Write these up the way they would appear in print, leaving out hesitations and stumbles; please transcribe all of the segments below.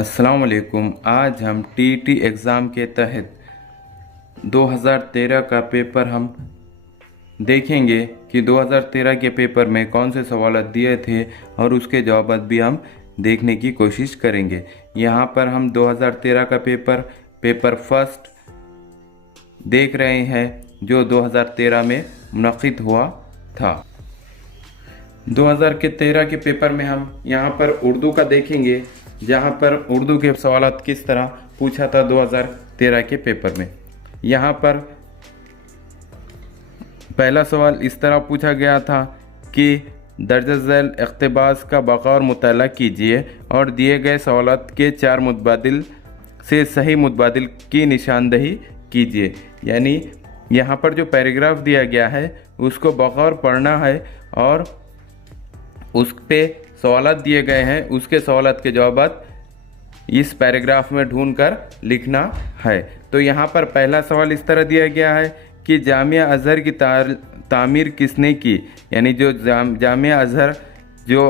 अस्सलाम वालेकुम। आज हम टीईटी एग्ज़ाम के तहत 2013 का पेपर हम देखेंगे कि 2013 के पेपर में कौन से सवाल दिए थे और उसके जवाब भी हम देखने की कोशिश करेंगे। यहाँ पर हम 2013 का पेपर फर्स्ट देख रहे हैं जो 2013 में मुनक़िद हुआ था। 2013 के पेपर में हम यहाँ पर उर्दू का देखेंगे, जहाँ पर उर्दू के सवाल किस तरह पूछा था 2013 के पेपर में। यहाँ पर पहला सवाल इस तरह पूछा गया था कि दर्ज झैल इक़्तिबास का बग़ौर मुताला कीजिए और दिए गए सवालात के 4 मुतबादिल से सही मुतबादिल की निशानदही कीजिए। यानी यहाँ पर जो पैराग्राफ दिया गया है उसको बग़ौर पढ़ना है और उस पे सवालात दिए गए हैं, उसके सवालात के जवाब इस पैराग्राफ में ढूंढकर लिखना है। तो यहाँ पर पहला सवाल इस तरह दिया गया है कि जामिया अज़हर की तामीर किसने की। यानी जो जामिया अज़हर जो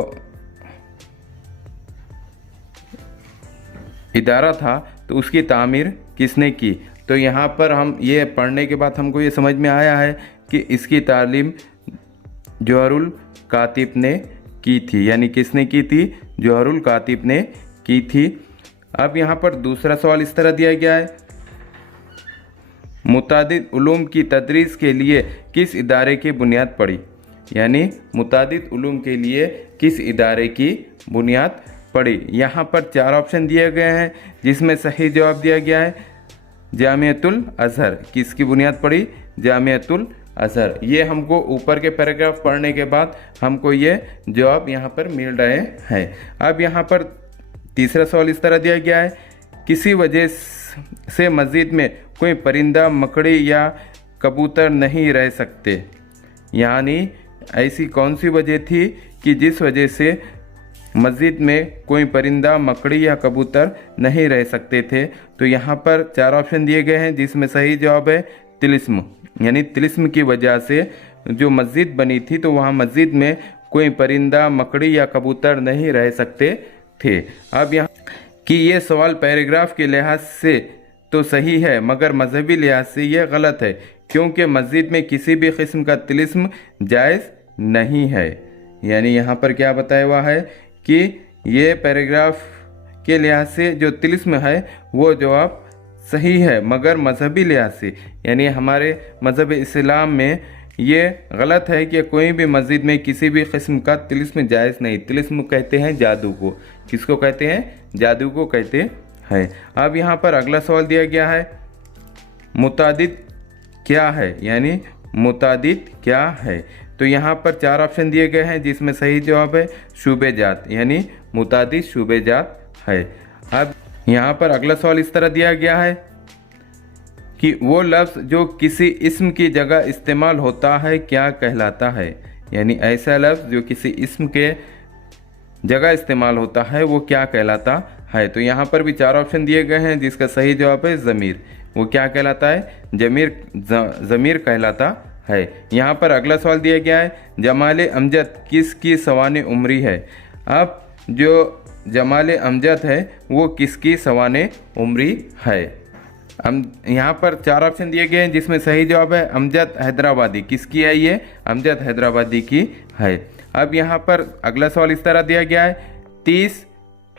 इदारा था तो उसकी तामीर किसने की। तो यहाँ पर हम ये पढ़ने के बाद हमको ये समझ में आया है कि इसकी तालीम जौहरुल कातिब ने की थी। यानी किसने की थी? जौहरुल कातिब ने की थी। अब यहाँ पर दूसरा सवाल इस तरह दिया गया है, मुतादिद उलूम की तदरीस के लिए किस इदारे की बुनियाद पड़ी। यानी मुतादिद उलूम के लिए किस इदारे की बुनियाद पड़ी। यहाँ पर 4 ऑप्शन दिए गए हैं जिसमें सही जवाब दिया गया है जामियतुल अज़हर। किसकी बुनियाद पड़ी? जामियतुल अज़हर। ये हमको ऊपर के पैराग्राफ पढ़ने के बाद हमको ये जवाब यहाँ पर मिल रहे हैं। अब यहाँ पर तीसरा सवाल इस तरह दिया गया है, किसी वजह से मस्जिद में कोई परिंदा, मकड़ी या कबूतर नहीं रह सकते। यानी ऐसी कौन सी वजह थी कि जिस वजह से मस्जिद में कोई परिंदा, मकड़ी या कबूतर नहीं रह सकते थे। तो यहाँ पर 4 ऑप्शन दिए गए हैं जिसमें सही जवाब है तिलिस्म। यानी तिलिस्म की वजह से जो मस्जिद बनी थी तो वहाँ मस्जिद में कोई परिंदा, मकड़ी या कबूतर नहीं रह सकते थे। अब यहाँ कि ये सवाल पैराग्राफ के लिहाज से तो सही है मगर मजहबी लिहाज से ये गलत है क्योंकि मस्जिद में किसी भी किस्म का तिलिस्म जायज़ नहीं है। यानी यहाँ पर क्या बताया हुआ है कि ये पैराग्राफ के लिहाज से जो तिलिस्म है वो जवाब सही है मगर मजहबी लिहाज से, यानी हमारे मज़हब इस्लाम में ये गलत है कि कोई भी मस्जिद में किसी भी किस्म का तिलिस्म जायज़ नहीं। तिलिस्म कहते हैं जादू को। किसको कहते हैं? जादू को कहते हैं। अब यहाँ पर अगला सवाल दिया गया है, मुतादिद क्या है। यानी मुतादिद क्या है। तो यहाँ पर 4 ऑप्शन दिए गए हैं जिसमें सही जवाब है शूबे जात। यानी मुतादिद शूबे जात है। अब यहाँ पर अगला सवाल इस तरह दिया गया है कि वो लफ्ज़ जो किसी इस्म की जगह इस्तेमाल होता है क्या कहलाता है। यानी ऐसा लफ्ज़ जो किसी इस्म के जगह इस्तेमाल होता है वो क्या कहलाता है। तो यहाँ पर भी 4 ऑप्शन दिए गए हैं जिसका सही जवाब है ज़मीर। वो क्या कहलाता है? ज़मीर कहलाता है। यहाँ पर अगला सवाल दिया गया है, जमाल अमजद किसकी सवाने उम्री है। अब जो जमाल अमजद है वो किसकी सवाने उम्री है। यहाँ पर 4 ऑप्शन दिए गए हैं जिसमें सही जवाब है अमजद हैदराबादी। किसकी है ये? अमजद हैदराबादी की है। अब यहाँ पर अगला सवाल इस तरह दिया गया है, 30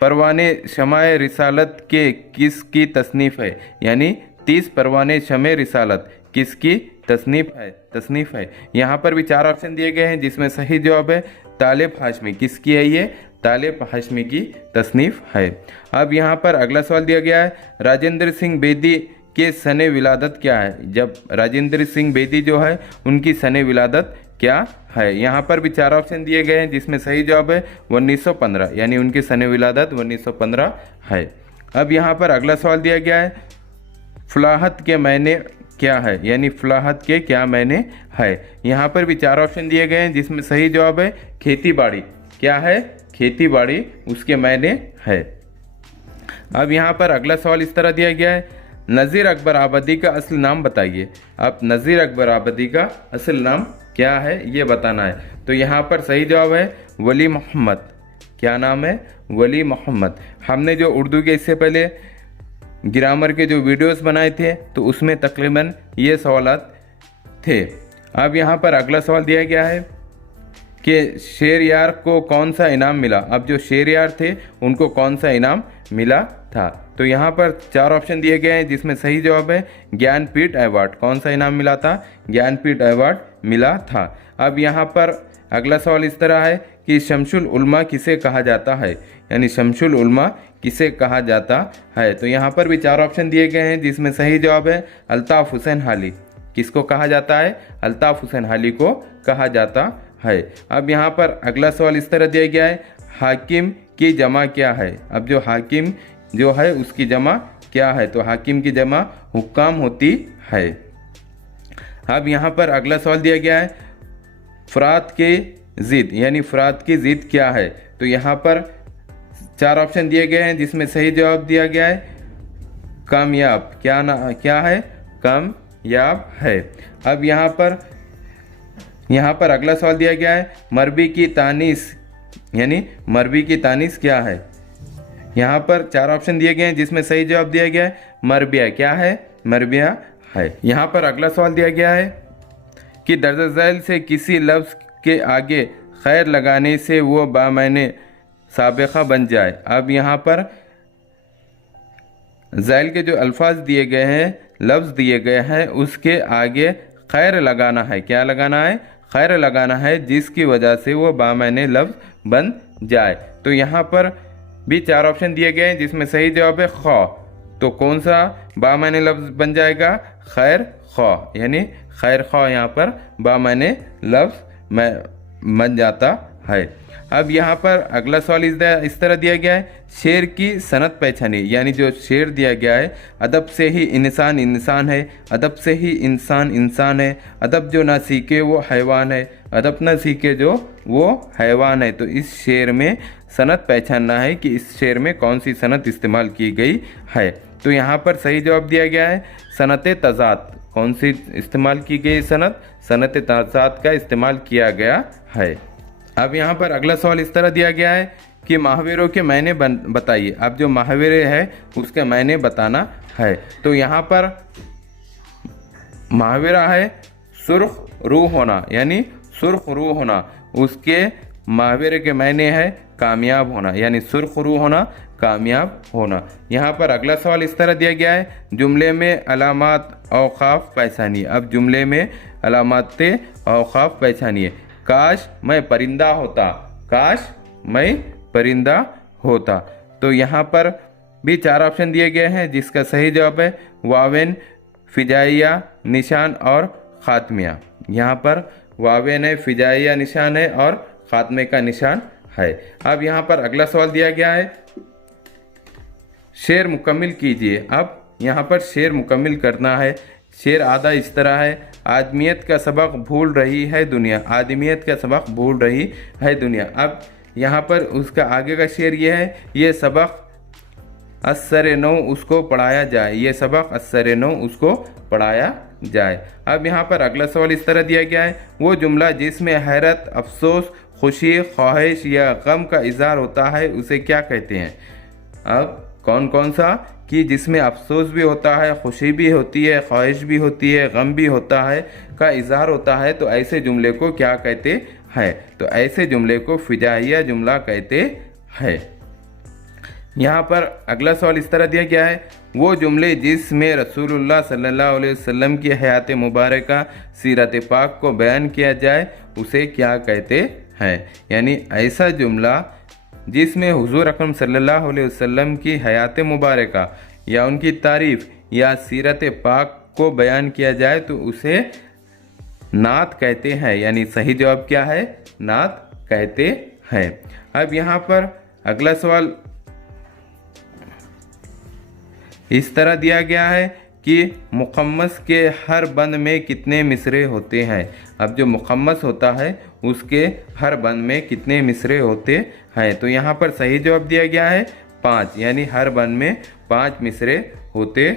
परवाने शमाए रिसालत के किसकी तसनीफ़ है। यानी 30 परवाने शमे रिसालत किसकी तसनीफ़ है। यहाँ पर भी 4 ऑप्शन दिए गए हैं जिसमें सही जवाब है तालिब हाशमी। किसकी है ये? तालिब हाशमी की तसनीफ़ है। अब यहाँ पर अगला सवाल दिया गया है, राजेंद्र सिंह बेदी के सने विलादत क्या है। जब राजेंद्र सिंह बेदी जो है उनकी सने विलादत क्या है। यहाँ पर भी 4 ऑप्शन दिए गए हैं जिसमें सही जवाब है 1915। यानी उनकी सने विलादत 1915 है। अब यहाँ पर अगला सवाल दिया गया है, फलाहत के मायने क्या है। यानी फलाहत के क्या मायने है। यहाँ पर भी 4 ऑप्शन दिए गए हैं जिसमें सही जवाब है खेती बाड़ी। क्या है? खेती बाड़ी उसके मायने है। अब यहाँ पर अगला सवाल इस तरह दिया गया है, नज़ीर अकबर आबादी का असल नाम बताइए। अब नज़ीर अकबर आबादी का असल नाम क्या है ये बताना है। तो यहाँ पर सही जवाब है वली मोहम्मद। क्या नाम है? वली मोहम्मद। हमने जो उर्दू के इससे पहले ग्रामर के जो वीडियोस बनाए थे तो उसमें तकरीबन ये सवालात थे। अब यहाँ पर अगला सवाल दिया गया है कि शेरयार को कौन सा इनाम मिला। अब जो शेरयार थे उनको कौन सा इनाम मिला था? तो यहाँ पर 4 ऑप्शन दिए गए हैं जिसमें सही जवाब है ज्ञानपीठ अवार्ड। कौन सा इनाम मिला था? ज्ञानपीठ अवार्ड मिला था। अब यहाँ पर अगला सवाल इस तरह है कि शमसुल उलमा किसे कहा जाता है, यानी शमसुल उलमा किसे कहा जाता है। तो यहाँ पर भी 4 ऑप्शन दिए गए हैं जिसमें सही जवाब है अल्ताफ हुसैन हाली। किसको कहा जाता है? अल्ताफ हुसैन हाली को कहा जाता है। अब यहाँ पर अगला सवाल इस तरह दिया गया है हाकिम की जमा क्या है। अब जो हाकिम जो है उसकी जमा क्या है? तो हाकिम की जमा हुक्काम होती है। अब यहाँ पर अगला सवाल दिया गया है फरात के ज़िद, यानी फरात की ज़िद क्या है। तो यहाँ पर 4 ऑप्शन दिए गए हैं जिसमें सही जवाब दिया गया है कामयाब। क्या है? कामयाब है। अब यहाँ पर अगला सवाल दिया गया है मरबी की तानीस, यानी मरबी की तानीस क्या है। यहाँ पर 4 ऑप्शन दिए गए हैं जिसमें सही जवाब दिया गया है मरबिया। क्या है? मरबिया है। यहाँ पर अगला सवाल दिया गया है कि दर्ज झैल से किसी लफ्ज़ के आगे खैर लगाने से वो बामाने साबिक़ा बन जाए। अब यहाँ पर झैल के जो अल्फाज दिए गए हैं, लफ्ज़ दिए गए हैं, उसके आगे खैर लगाना है। क्या लगाना है? खैर लगाना है, जिसकी वजह से वो बामाने लफ्ज़ बन जाए। तो यहाँ पर भी 4 ऑप्शन दिए गए हैं जिसमें सही जवाब है खौ। तो कौन सा बामाने लफ्ज़ बन जाएगा? खैर खौ, यानी खैर खौ यहाँ पर बामाने लफ्ज़ बन जाता है। अब यहाँ पर अगला सवाल इस तरह दिया गया है शेर की सनत पहचानी, यानी जो शेर दिया गया है अदब से ही इंसान इंसान है, अदब से ही इंसान इंसान है, अदब जो ना सीखे वो हैवान है, अदब ना सीखे जो वो हैवान है। तो इस शेर में सनत पहचानना है कि इस शेर में कौन सी सनत इस्तेमाल की गई है। तो यहाँ पर सही जवाब दिया गया है सनत तज़ात। कौन सी इस्तेमाल की गई सनत? सनत तज़ात का इस्तेमाल किया गया है। अब यहाँ पर अगला सवाल इस तरह दिया गया है कि महावीरों के मायने बताइए। अब जो महावीरे है उसके मायने बताना है। तो यहाँ पर महावीरा है सुर्ख रूह होना, यानी सुर्ख रूह होना। उसके महावीरे के मायने है कामयाब होना, यानी सुर्ख रूह होना, कामयाब होना। यहाँ पर अगला सवाल इस तरह दिया गया है जुमले में अलामात औक़ाफ़ पहचानिए। अब जुमले में अलामात औक़ाफ़ पहचानिए। काश मैं परिंदा होता, काश मैं परिंदा होता। तो यहाँ पर भी 4 ऑप्शन दिए गए हैं जिसका सही जवाब है वावेन, फिजाइया, निशान और ख़ात्मिया। यहाँ पर वावेन है, फिजाइया निशान है और ख़ात्मे का निशान है। अब यहाँ पर अगला सवाल दिया गया है शेर मुकम्मिल कीजिए। अब यहाँ पर शेर मुकम्मिल करना है। शेर आधा इस तरह है आदमियत का सबक भूल रही है दुनिया, आदमियत का सबक भूल रही है दुनिया। अब यहाँ पर उसका आगे का शेर ये है ये सबक अस्सर नौ उसको पढ़ाया जाए, ये सबक अस्सर नौ उसको पढ़ाया जाए। अब यहाँ पर अगला सवाल इस तरह दिया गया है वो जुमला जिसमें हैरत, अफसोस, खुशी, ख्वाहिश या गम का इज़हार होता है उसे क्या कहते हैं। अब कौन कौन सा कि जिसमें अफसोस भी होता है, खुशी भी होती है, ख्वाहिश भी होती है, गम भी होता है, का इज़हार होता है, तो ऐसे जुमले को क्या कहते हैं। तो ऐसे जुमले को फिजाइया जुमला कहते हैं। यहाँ पर अगला सवाल इस तरह दिया गया है वो जुमले जिसमें रसूलुल्लाह सल्लल्लाहु अलैहि वसल्लम की हयात मुबारका, सीरत पाक को बयान किया जाए उसे क्या कहते हैं। यानी ऐसा जुमला जिसमें हुजूर अकरम सल्लल्लाहु अलैहि वसल्लम की हयात मुबारका या उनकी तारीफ़ या सीरत पाक को बयान किया जाए तो उसे नात कहते हैं। यानी सही जवाब क्या है? नात कहते हैं। अब यहाँ पर अगला सवाल इस तरह दिया गया है कि मुखम्मस के हर बंद में कितने मिसरे होते हैं। अब जो मुखम्मस होता है उसके हर बंद में कितने मिसरे होते हैं। तो यहाँ पर सही जवाब दिया गया है 5, यानी हर बंद में 5 मिसरे होते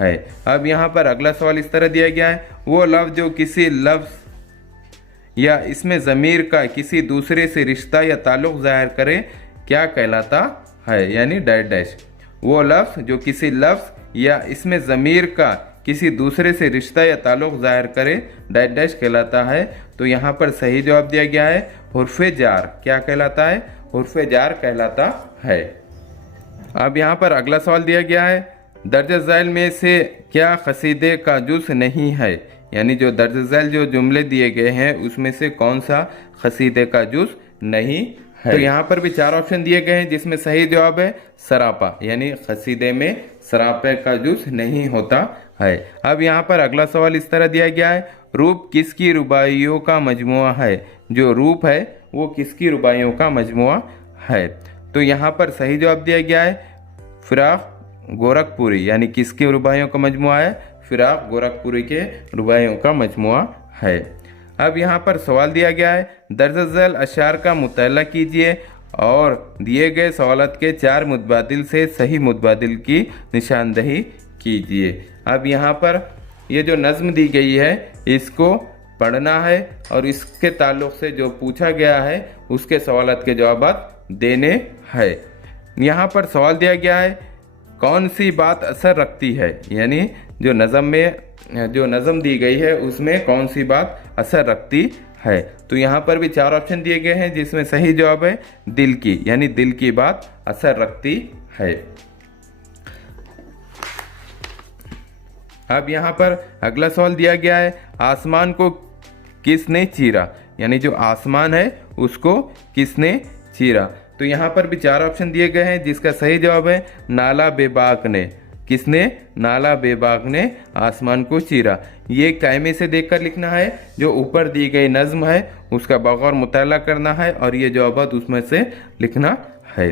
हैं। अब यहाँ पर अगला सवाल इस तरह दिया गया है वो लफ्ज़ जो किसी लफ्ज़ या इसमें ज़मीर का किसी दूसरे से रिश्ता या ताल्लुक़ ज़ाहिर करे क्या कहलाता है, यानी डैश डैश। वो लफ्ज़ जो किसी लफ्ज़ या इसमें ज़मीर का किसी दूसरे से रिश्ता या ताल्लुक़ ज़ाहिर करे, डैश डैश कहलाता है। तो यहाँ पर सही जवाब दिया गया है हुर्फ़े जार। क्या कहलाता है? हुर्फ़े जार कहलाता है। अब यहाँ पर अगला सवाल दिया गया है, दर्ज झैल में से क्या कसीदे का जुज़ नहीं है, यानी जो दर्ज झैल जो जुमले दिए गए हैं उसमें से कौन सा कसीदे का जुज़ नहीं है। तो यहाँ पर भी 4 ऑप्शन दिए गए हैं जिसमें सही जवाब है सरापा, यानी कसीदे में सरापे का जुज़ नहीं होता है। अब यहाँ पर अगला सवाल इस तरह दिया गया है, रूप किसकी रुबाइयों का मजमुआ है। जो रूप है वो किसकी रुबाइयों का मजमुआ है। तो यहाँ पर सही जवाब दिया गया है फिराक गोरखपुरी, यानी किसके रुबाइयों का मजमुआ है? फिराक गोरखपुरी के रुबाइयों का मजमुआ है। अब यहाँ पर सवाल दिया गया है, दर्ज झैल अशार का मुताला कीजिए और दिए गए सवालत के 4 मुतबादिल से सही मुतबादिल की निशानदही कीजिए। अब यहाँ पर ये जो नज़्म दी गई है इसको पढ़ना है और इसके ताल्लुक़ से जो पूछा गया है उसके सवालत के जवाब देने हैं। यहाँ पर सवाल दिया गया है, कौन सी बात असर रखती है, यानी जो नज़म में जो नज़म दी गई है उसमें कौन सी बात असर रखती है। तो यहाँ पर भी 4 ऑप्शन दिए गए हैं जिसमें सही जवाब है दिल की, यानी दिल की बात असर रखती है। अब यहाँ पर अगला सवाल दिया गया है, आसमान को किसने चीरा, यानी जो आसमान है उसको किसने चीरा। तो यहाँ पर भी 4 ऑप्शन दिए गए हैं जिसका सही जवाब है नाला बेबाक ने। किसने? नाला बेबाक ने आसमान को चीरा। ये कायमे से देखकर लिखना है, जो ऊपर दी गई नज़्म है उसका बगौर मुताला करना है और ये जवाब उसमें से लिखना है।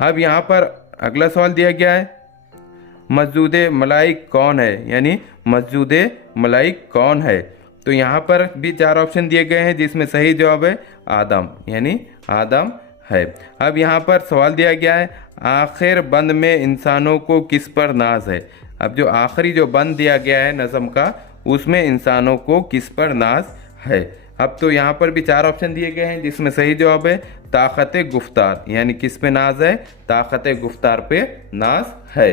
अब यहाँ पर अगला सवाल दिया गया है, मस्जूद मलाइक कौन है, यानी मस्जूद मलाइक कौन है। तो यहाँ पर भी 4 ऑप्शन दिए गए हैं जिसमें सही जवाब है आदम, यानी आदम है। अब यहाँ पर सवाल दिया गया है, आखिर बंद में इंसानों को किस पर नाज है। अब जो आखिरी जो बंद दिया गया है नज़म का उसमें इंसानों को किस पर नाज है। अब तो यहाँ पर भी 4 ऑप्शन दिए गए हैं जिसमें सही जवाब है ताकत गुफ्तार, यानी किस पे नाज है? ताकत गुफ्तार पे नाज है।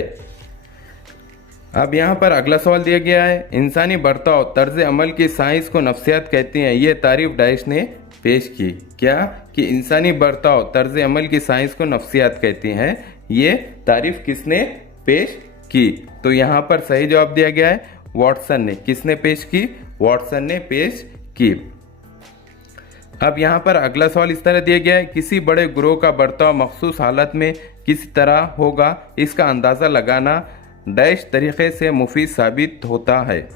अब यहाँ पर अगला सवाल दिया गया है, इंसानी बर्ताव तर्ज अमल की साइंस को नफ्सियात कहती हैं, ये तारीफ डैश ने पेश की। क्या? कि इंसानी बर्ताव तर्ज अमल की साइंस को नफ्सियात कहती हैं, ये तारीफ किसने पेश की। तो यहाँ पर सही जवाब दिया गया है वॉटसन ने। किसने पेश की? वॉटसन ने पेश की। अब यहाँ पर अगला सवाल इस तरह दिया गया है, किसी बड़े ग्रोह का बर्ताव मखसूस हालत में किस तरह होगा, इसका अंदाज़ा लगाना डैश तरीक़े से मुफीद साबित होता है।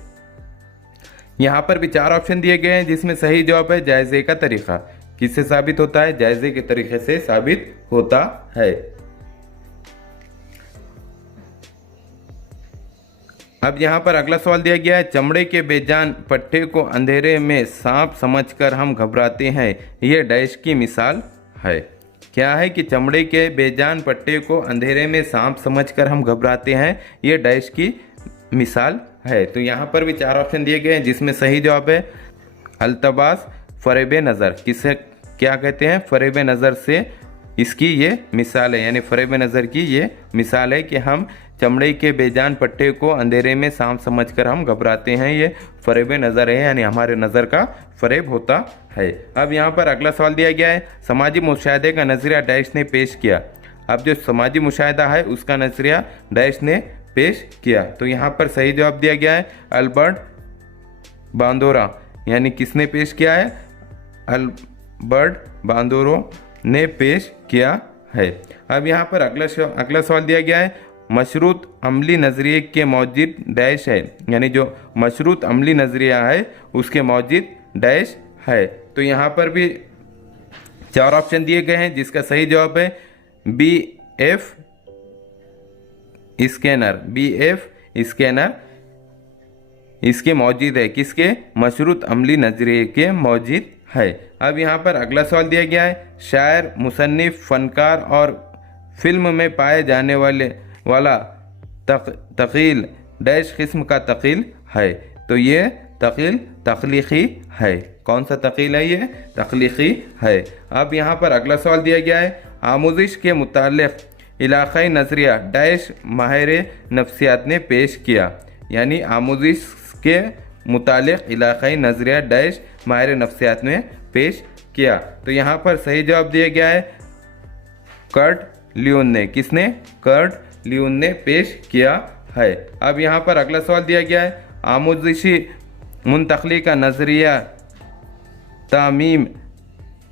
यहाँ पर भी 4 ऑप्शन दिए गए हैं जिसमें सही जवाब है जायज़े का तरीक़ा। किससे साबित होता है? जायज़े के तरीक़े से साबित होता है। अब यहाँ पर अगला सवाल दिया गया है, चमड़े के बेजान पट्टे को अंधेरे में सांप समझकर हम घबराते हैं, यह डैश की मिसाल है। क्या है? कि चमड़े के बेजान पट्टे को अंधेरे में सांप समझकर हम घबराते हैं, ये डैश की मिसाल है। तो यहाँ पर भी 4 ऑप्शन दिए गए हैं जिसमें सही जवाब है अल्तबास फरेब नज़र। किसे क्या कहते हैं? फरेब नज़र से इसकी ये मिसाल है, यानी फरेब नज़र की ये मिसाल है कि हम चमड़े के बेजान पट्टे को अंधेरे में सांप समझकर हम घबराते हैं, ये फरेब नज़र है, यानी हमारे नज़र का फरेब होता है। अब यहाँ पर अगला सवाल दिया गया है, समाजी मुशाहदे का नज़रिया डैश ने पेश किया। अब जो समाजी मुशाहदा है उसका नज़रिया डैश ने पेश किया। तो यहाँ पर सही जवाब दिया गया है अल्बर्ट बांदोरा, यानी किसने पेश किया है? अल्बर्ट बांदोरो ने पेश किया है। अब यहाँ पर अगला सवाल दिया गया है, मशरूत अमली नज़रिए के मौजूद डैश है, यानी जो मशरूत अमली नज़रिया है उसके मौजूद डैश है। तो यहाँ पर भी 4 ऑप्शन दिए गए हैं जिसका सही जवाब है BF स्कैनर। BF स्कैनर इसके मौजूद है, किसके? मशरूत अमली नज़रिए के मौजूद है। अब यहाँ पर अगला सवाल दिया गया है, शायर, मुसन्निफ, फनकार और फिल्म में पाए जाने वाला तक़ील डैश किस्म का तक़ील है। तो ये तक़ील तख्लीक़ी है। कौन सा तक़ील है? ये तख्लीक़ी है। अब यहाँ पर अगला सवाल दिया गया है, आमोजिश के मुतालिक इलाक़ाई नज़रिया डैश माहिर नफ्सियात ने पेश किया। यानी आमोजिश के मुतालिक इलाक़ाई नज़रिया डैश माहिर नफ्सियात ने पेश किया। तो यहाँ पर सही जवाब दिया गया है कर्ट लियोन ने। किसने? कर्ट लियोन ने पेश किया है। अब यहाँ पर अगला सवाल दिया गया है आमोजिशी मुंतकली का नज़रिया तामीम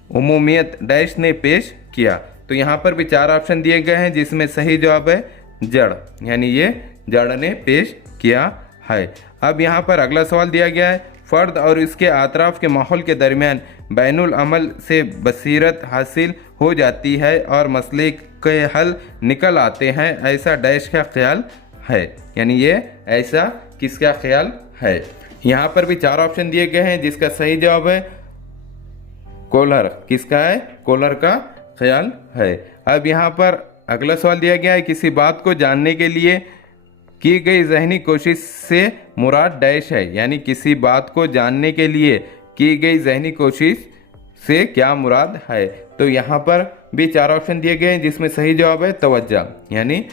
उमूमियत डैश ने पेश किया। तो यहाँ पर भी 4 ऑप्शन दिए गए हैं जिसमें सही जवाब है जड़, यानी ये जड़ ने पेश किया है। अब यहाँ पर अगला सवाल दिया गया है फ़र्द और इसके अतराफ़ के माहौल के दरमियान बैनुल अमल से बसीरत हासिल हो जाती है और मसले के हल निकल आते हैं, ऐसा डैश का ख्याल है। यानी ये ऐसा किसका ख्याल है? यहाँ पर भी 4 ऑप्शन दिए गए हैं जिसका सही जवाब है कोलर। किसका है? कोलर का ख्याल है। अब यहाँ पर अगला सवाल दिया गया है किसी बात को जानने के लिए की गई जहनी कोशिश से मुराद डैश है। यानी किसी बात को जानने के लिए की गई जहनी कोशिश से क्या मुराद है? तो यहाँ पर भी 4 ऑप्शन दिए गए हैं जिसमें सही जवाब है तवज्जा। यानी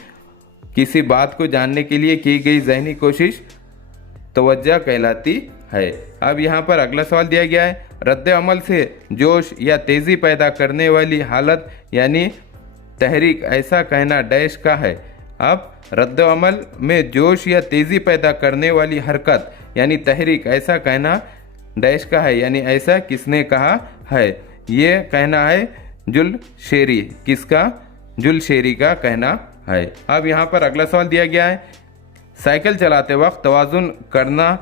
किसी बात को जानने के लिए की गई जहनी कोशिश तवज्जा कहलाती है। अब यहाँ पर अगला सवाल दिया गया है रद्द अमल से जोश या तेज़ी पैदा करने वाली हालत यानी तहरीक, ऐसा कहना डैश का है। अब रद्द अमल में जोश या तेज़ी पैदा करने वाली हरकत यानी तहरीक, ऐसा कहना डैश का है। यानी ऐसा किसने कहा है? ये कहना है जुल शेरी। किसका? जुल शेरी का कहना है। अब यहाँ पर अगला सवाल दिया गया है साइकिल चलाते वक्त तवाज़ुन करना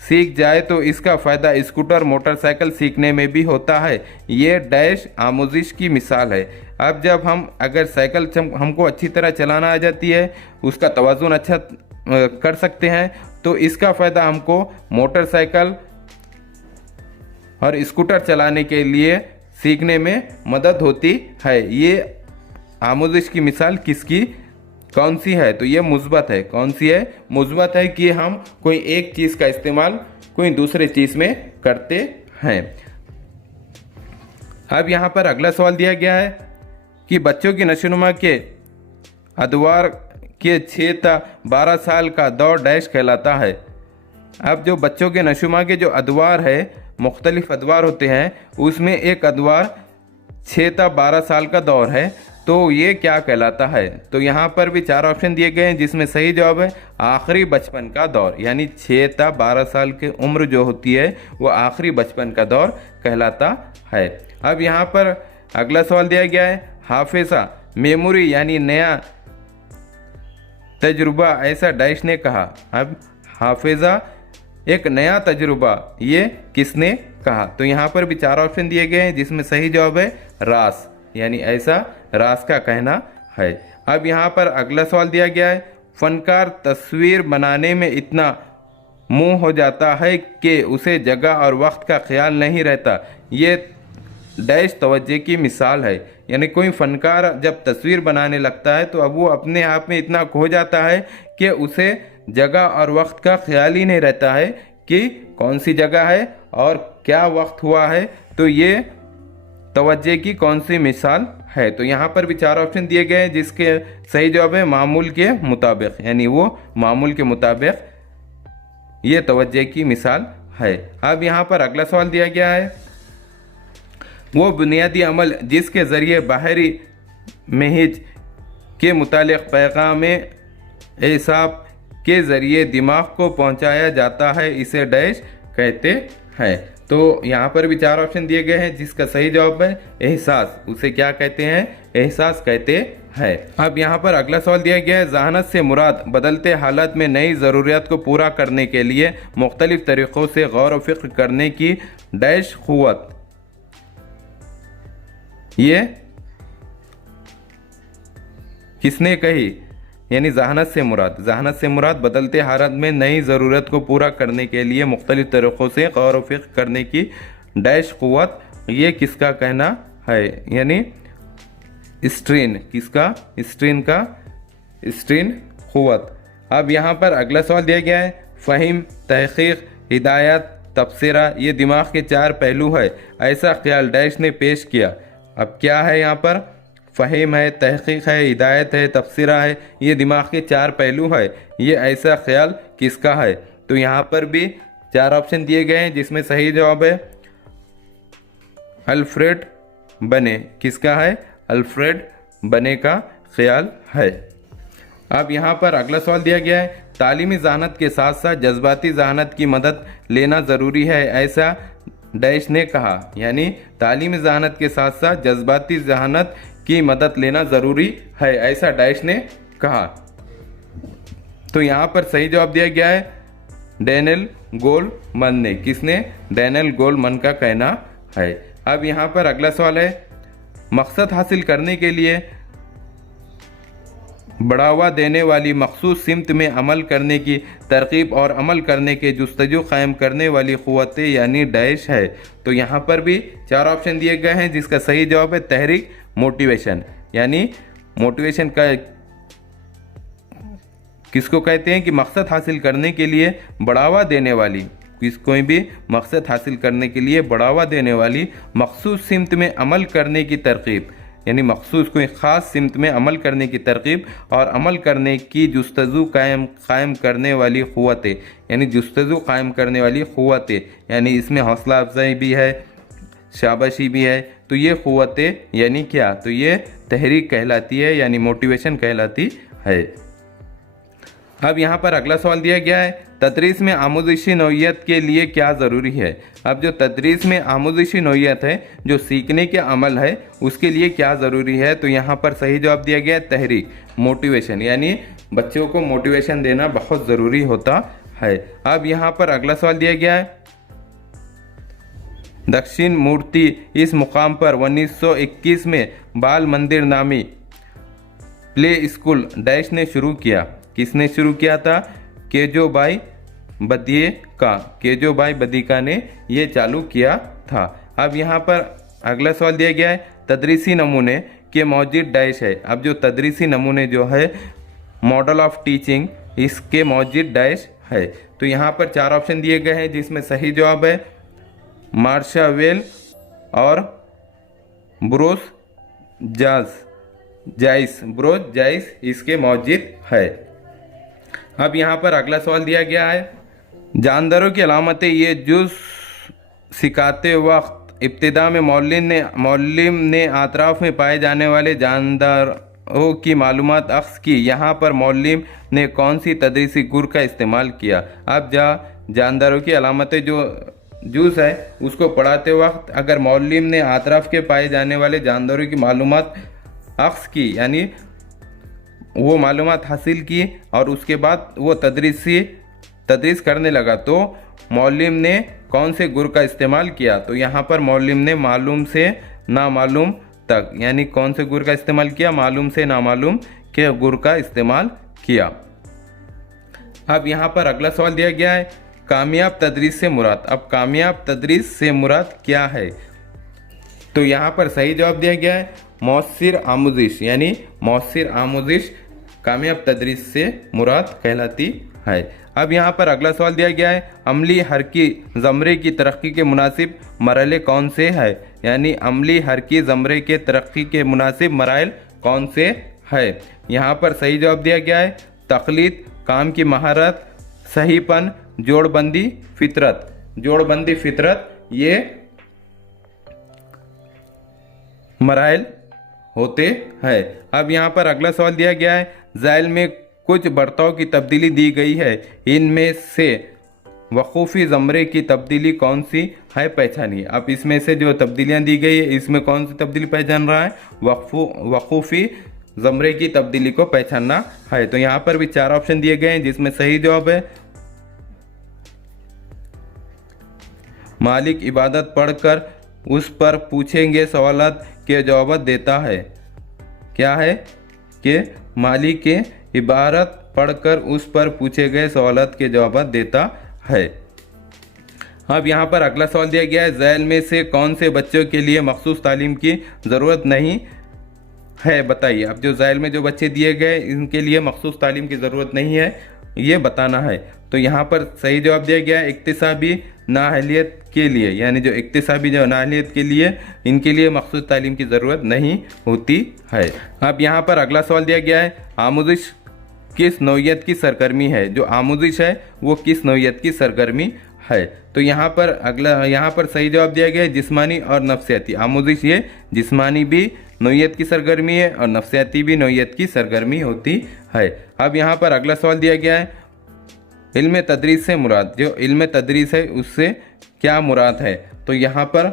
सीख जाए तो इसका फ़ायदा स्कूटर मोटरसाइकिल सीखने में भी होता है। ये डैश आमोजिश की मिसाल है। अब जब हम अगर साइकिल हमको अच्छी तरह चलाना आ जाती है, उसका तवाज़ुन अच्छा कर सकते हैं, तो इसका फ़ायदा हमको मोटरसाइकिल और स्कूटर चलाने के लिए सीखने में मदद होती है। ये आमोजिश की मिसाल किसकी कौन सी है? तो ये मुस्बत है। कौन सी है? मुस्बत है कि हम कोई एक चीज़ का इस्तेमाल कोई दूसरे चीज़ में करते हैं। अब यहाँ पर अगला सवाल दिया गया है कि बच्चों की नशोनुमा के अदवार के 6 से 12 साल का दौर डैश कहलाता है। अब जो बच्चों के नशोनुमा के जो अदवार है, मुख्तलिफ अदवार होते हैं, उसमें एक अदवार 6 से 12 साल का दौर है, तो ये क्या कहलाता है? तो यहाँ पर भी 4 ऑप्शन दिए गए हैं जिसमें सही जवाब है आखिरी बचपन का दौर। यानी 6 से 12 साल की उम्र जो होती है वो आखिरी बचपन का दौर कहलाता है। अब यहाँ पर अगला सवाल दिया गया है हाफिज़ा मेमोरी यानी नया तजुर्बा, ऐसा डैश ने कहा। अब हाफिज़ा एक नया तजुर्बा, ये किसने कहा? तो यहाँ पर भी 4 ऑप्शन दिए गए हैं जिसमें सही जवाब है रास। यानी ऐसा रास का कहना है। अब यहाँ पर अगला सवाल दिया गया है फनकार तस्वीर बनाने में इतना मुँह हो जाता है कि उसे जगह और वक्त का ख्याल नहीं रहता। ये डैश तवज्जे की मिसाल है। यानी कोई फनकार जब तस्वीर बनाने लगता है तो अब वो अपने आप में इतना खो जाता है कि उसे जगह और वक्त का ख्याल ही नहीं रहता है कि कौन सी जगह है और क्या वक्त हुआ है। तो ये तवज्जे की कौन सी मिसाल है? तो यहाँ पर भी 4 ऑप्शन दिए गए हैं जिसके सही जवाब है मामूल के मुताबिक। यानी वो मामूल के मुताबिक ये तवज्जे की मिसाल है। अब यहाँ पर अगला सवाल दिया गया है वो बुनियादी अमल जिसके ज़रिए बाहरी महज के मुतालिक पैगाम एसाब के ज़रिए दिमाग को पहुँचाया जाता है, इसे डैश कहते हैं। तो यहाँ पर भी 4 ऑप्शन दिए गए हैं जिसका सही जवाब है एहसास। उसे क्या कहते हैं? एहसास कहते हैं। अब यहाँ पर अगला सवाल दिया गया है ज़हानत से मुराद बदलते हालात में नई ज़रूरियात को पूरा करने के लिए मुख्तलिफ तरीक़ों से गौर व फ़िक्र करने की डैश क़ुव्वत। ये किसने कही? यानी जहानत से मुराद बदलते हालात में नई ज़रूरत को पूरा करने के लिए मुख्तलिफ तरीक़ों से गौर व फ़िक्र करने की डैश क़ुव्वत। ये किसका कहना है? यानी स्ट्रीन। किसका? स्ट्रीन का स्ट्रीन क़ुव्वत। अब यहाँ पर अगला सवाल दिया गया है फ़हीम तहक़ीक़ हिदायत तबसरा ये दिमाग के 4 पहलू है, ऐसा ख्याल डैश ने पेश किया। अब क्या है यहाँ पर? फ़हीम है, तहक़ीक़ है, हिदायत है, तफसीरा है। ये दिमाग के 4 पहलू है। ये ऐसा ख्याल किसका है? तो यहाँ पर भी 4 ऑप्शन दिए गए हैं जिसमें सही जवाब है अल्फ्रेड बने। किसका है? अल्फ्रेड बने का ख्याल है। अब यहाँ पर अगला सवाल दिया गया है, तालीमी ज़हानत के साथ साथ जज्बाती ज़हानत की मदद लेना ज़रूरी है, ऐसा डैश ने कहा। यानी तालीमी ज़हानत के साथ साथ जज्बाती ज़हानत की मदद लेना ज़रूरी है, ऐसा डैश ने कहा। तो यहाँ पर सही जवाब दिया गया है डैनियल गोलमन ने। किसने? डैनियल गोलमन का कहना है। अब यहाँ पर अगला सवाल है, मकसद हासिल करने के लिए बढ़ावा देने वाली मखसूस सिमत में अमल करने की तरकीब और अमल करने के जुस्तजू कायम करने वाली क़ुव्वतें यानी डैश है। तो यहाँ पर भी 4 ऑप्शन दिए गए हैं जिसका सही जवाब है तहरीक, मोटिवेशन। यानी मोटिवेशन का किसको कहते हैं कि मकसद हासिल करने के लिए बढ़ावा देने वाली, कोई भी मकसद हासिल करने के लिए बढ़ावा देने वाली मखसूस सिमत में अमल करने की तरकीब, यानी मखसूस कोई ख़ास सिमत में अमल करने की तरकीब और अमल करने की जुस्तजू कायम करने वाली क़ुव्वतें, यानी जुस्तजू कायम करने वाली क़ुव्वतें, यानी इसमें हौसला अफजाई भी है, शाबाशी भी है। तो ये क़ुव्वतें यानी क्या? तो ये तहरीक कहलाती है, यानी मोटिवेशन कहलाती है। अब यहाँ पर अगला सवाल दिया गया है, तदरीस में आमूज़शी नौइयत के लिए क्या ज़रूरी है? अब जो तदरीस में आमूज़शी नौइयत है, जो सीखने के अमल है, उसके लिए क्या ज़रूरी है? तो यहाँ पर सही जवाब दिया गया है तहरीक, मोटिवेशन। यानी बच्चों को मोटिवेशन देना बहुत ज़रूरी होता है। अब यहाँ पर अगला सवाल दिया गया है, दक्षिण मूर्ति इस मुकाम पर 1921 में बाल मंदिर नामी प्ले स्कूल डैश ने शुरू किया। किसने शुरू किया था? केजोबाई बदियका। केजोबाई बदियका ने ये चालू किया था। अब यहाँ पर अगला सवाल दिया गया है, तदरीसी नमूने के मौजूद डैश है। अब जो तदरीसी नमूने जो है मॉडल ऑफ टीचिंग, इसके मौजूद डैश है। तो यहाँ पर 4 ऑप्शन दिए गए हैं जिसमें सही जवाब है मार्शावेल और ब्रोस जाइस इसके मौजूद है। अब यहाँ पर अगला सवाल दिया गया है, जानदारों की अलामतें ये जुज़ सिखाते वक्त इब्तिदा में मौल्लिम ने अतराफ़ में पाए जाने वाले जानदारों की मालूमात अख्ज़ की। यहाँ पर मौल्लिम ने कौन सी तदरीसी गुर का इस्तेमाल किया? अब जानदारों की अलामतें जो जुज़ है उसको पढ़ाते वक्त अगर मौल्लिम ने अतराफ़ के पाए जाने वाले जानदारों की मालूमात अख्ज़ की, यानी वो मालूमात हासिल की और उसके बाद वो तदरीस करने लगा, तो मौल्लिम ने कौन से गुर का इस्तेमाल किया? तो यहाँ पर मौल्लिम ने मालूम से नामालूम तक, यानी कौन से गुर का इस्तेमाल किया? मालूम से नामालूम के गुर का इस्तेमाल किया। अब यहाँ पर अगला सवाल दिया गया है, कामयाब तदरीस से मुराद। अब कामयाब तदरीस से मुराद क्या है? तो यहाँ पर सही जवाब दिया गया है मौसिर आमूजिश, यानी मौसिर आमूजिश कामयाब तदरीस से मुराद कहलाती है। अब यहाँ पर अगला सवाल दिया गया है, अमली हरकी ज़मरे की तरक्की के मुनासिब मरहले कौन से है? यानी अमली हरकी ज़मरे के तरक्की के मुनासिब मराइल कौन से है? यहाँ पर सही जवाब दिया गया है तक़लीद, काम की महारत, सहीपन, जोड़बंदी, फितरत ये मराइल होते हैं। अब यहाँ पर अगला सवाल दिया गया है, ज़ैल में कुछ बर्ताव की तब्दीली दी गई है, इनमें से वक़ूफ़ी ज़मरे की तब्दीली कौन सी है? पहचानिए। अब इसमें से जो तब्दीलियाँ दी गई है, इसमें कौन सी तब्दीली पहचान रहा है? वक़ूफ़ी ज़मरे की तब्दीली को पहचानना है। तो यहाँ पर भी 4 ऑप्शन दिए गए हैं जिसमें सही जवाब है मालिक इबादत पढ़कर उस पर पूछेंगे सवालात के जवाब देता है। क्या है? कि मालिक के इबारत पढ़कर उस पर पूछे गए सवालात के जवाब देता है। अब यहाँ पर अगला सवाल दिया गया है, ज़ैल में से कौन से बच्चों के लिए मखसूस तालीम की ज़रूरत नहीं है? बताइए। अब जो ज़ैल में जो बच्चे दिए गए इनके लिए मखसूस तालीम की ज़रूरत नहीं है, ये बताना है। तो यहाँ पर सही जवाब दिया गया है इक्तिसाबी नाअहलियत के लिए, यानी जो इक्तिसाबी जो नाअहलियत के लिए, इनके लिए मखसूस तालीम की ज़रूरत नहीं होती है। अब यहाँ पर अगला सवाल दिया गया है आमूजिश किस नौइयत की सरगर्मी है। जो आमूजिश है वो किस नौइयत की सरगर्मी है। तो यहाँ पर सही जवाब दिया गया है जिस्मानी और नफ्सियाती। आमूजिश ये जिस्मानी भी नौइयत की सरगर्मी है और नफ्सियाती भी नौइयत की सरगर्मी होती है। अब यहाँ पर अगला सवाल दिया गया है इल्म तदरीस से मुराद। जो इल्म तदरीस है उससे क्या मुराद है। तो यहाँ पर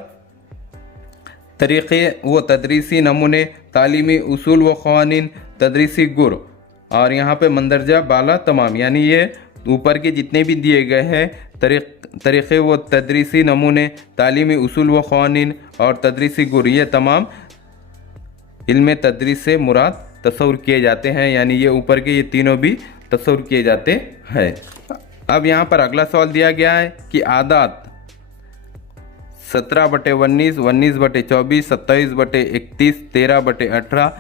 तरीक़े व तदरीसी नमूने, तालीमी उसूल व क़वानीन, तदरीसी गुर और यहाँ पे मंदरजा बाला तमाम, यानी ये ऊपर के जितने भी दिए गए हैं तरीक़े व तदरीसी नमूने, तालीमी उसूल व क़वानीन और तदरीसी गुर, ये तमाम इल्म तदरीस से मुराद तस्वुर किए जाते हैं, यानी ये ऊपर के ये तीनों भी तस्वुर किए जाते हैं। अब यहाँ पर अगला सवाल दिया गया है कि आदात 17/19, 19/24, 27/31, 13/18,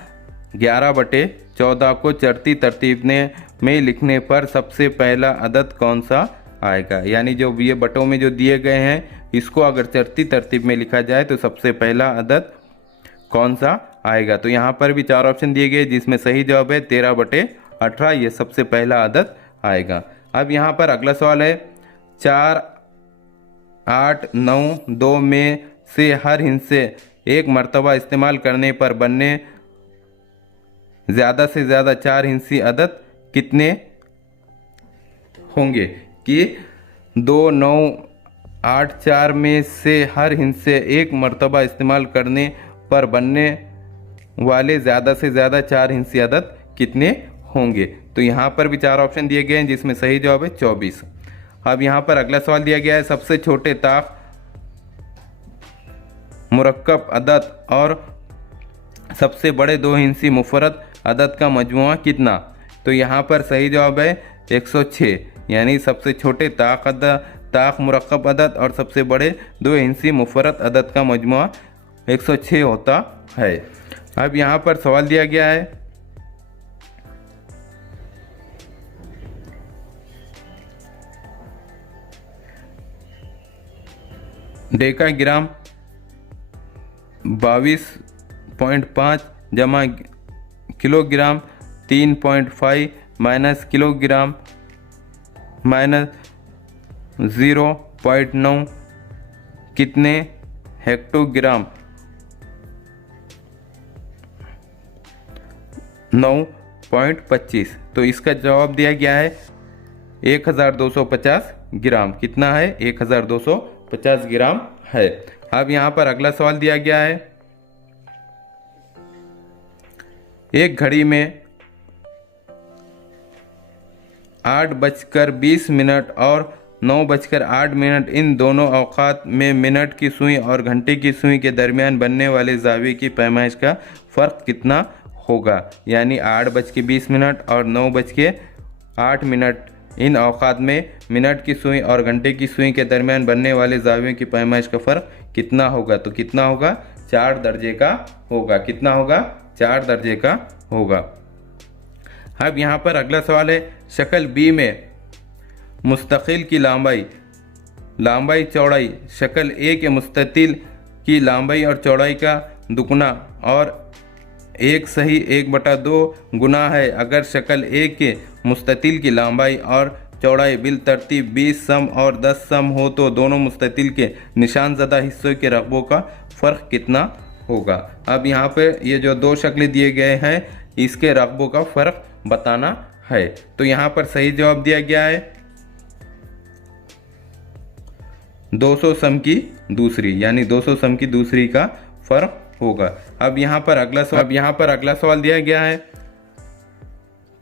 11/14 को चढ़ती तरतीब में लिखने पर सबसे पहला अदद कौन सा आएगा। यानी जो ये बटों में जो दिए गए हैं इसको अगर चढ़ती तरतीब में लिखा जाए तो सबसे पहला अदद कौन सा आएगा। तो यहाँ पर भी 4 ऑप्शन दिए गए जिसमें सही जवाब है 13/18, ये सबसे पहला अदद आएगा। अब यहाँ पर अगला सवाल है 4, 8, 9, 2 में से हर हिस्से एक मरतबा इस्तेमाल करने पर बनने ज़्यादा से ज़्यादा 4 हिस्सी अदद कितने होंगे। कि 2, 9, 8, 4 में से हर हिस्से एक मरतबा इस्तेमाल करने पर बनने वाले ज़्यादा से ज़्यादा 4 हिस्सी अदद कितने होंगे। तो यहाँ पर भी 4 ऑप्शन दिए गए हैं जिसमें सही जवाब है 24। अब यहाँ पर अगला सवाल दिया गया है सबसे छोटे ताक़ मुरक्कब अदद और सबसे बड़े 2 हिस्सी मुफरद अदद का मजमुआ कितना। तो यहाँ पर सही जवाब है 106, यानी सबसे छोटे ताक़ मुरक्कब अदद और सबसे बड़े 2 हिस्सी मुफरद अदद का मजमुआ 106 होता है। अब यहाँ पर सवाल दिया गया है डेकाग्राम 22.5 जमा किलोग्राम 3.5 माइनस किलोग्राम माइनस 0.9 कितने हेक्टोग्राम 9.25। तो इसका जवाब दिया गया है 1250 ग्राम। कितना है 1250 ग्राम है। अब यहाँ पर अगला सवाल दिया गया है एक घड़ी में 8:20 और 9:08 इन दोनों औकात में मिनट की सुई और घंटे की सुई के दरमियान बनने वाले जाविये की पैमाइश का फ़र्क कितना होगा। यानी 8:20 और 9:08 इन औकात में मिनट की सुई और घंटे की सुई के दरमियान बनने वाले जाविये की पैमाइश का फ़र्क कितना होगा। तो कितना होगा 4 दर्जे का होगा। कितना होगा 4 दर्जे का होगा। अब यहाँ पर अगला सवाल है शक्ल बी में मुस्तकिल की लंबाई चौड़ाई शक्ल ए के मुस्ततिल की लंबाई और चौड़ाई का दुगना और एक सही 1/2 गुना है। अगर शक्ल ए के मुस्ततिल की लंबाई और चौड़ाई बिल तरतीब 20 सम और 10 सम हो तो दोनों मुस्ततिल के निशानज़दा हिस्सों के रकबों का फ़र्क कितना होगा। अब यहाँ पे ये जो 2 शक्लें दिए गए हैं इसके रकबों का फ़र्क बताना है। तो यहाँ पर सही जवाब दिया गया है 200 सम की दूसरी, यानी 200 सम की दूसरी का फ़र्क होगा। अब यहाँ पर अगला सवाल दिया गया है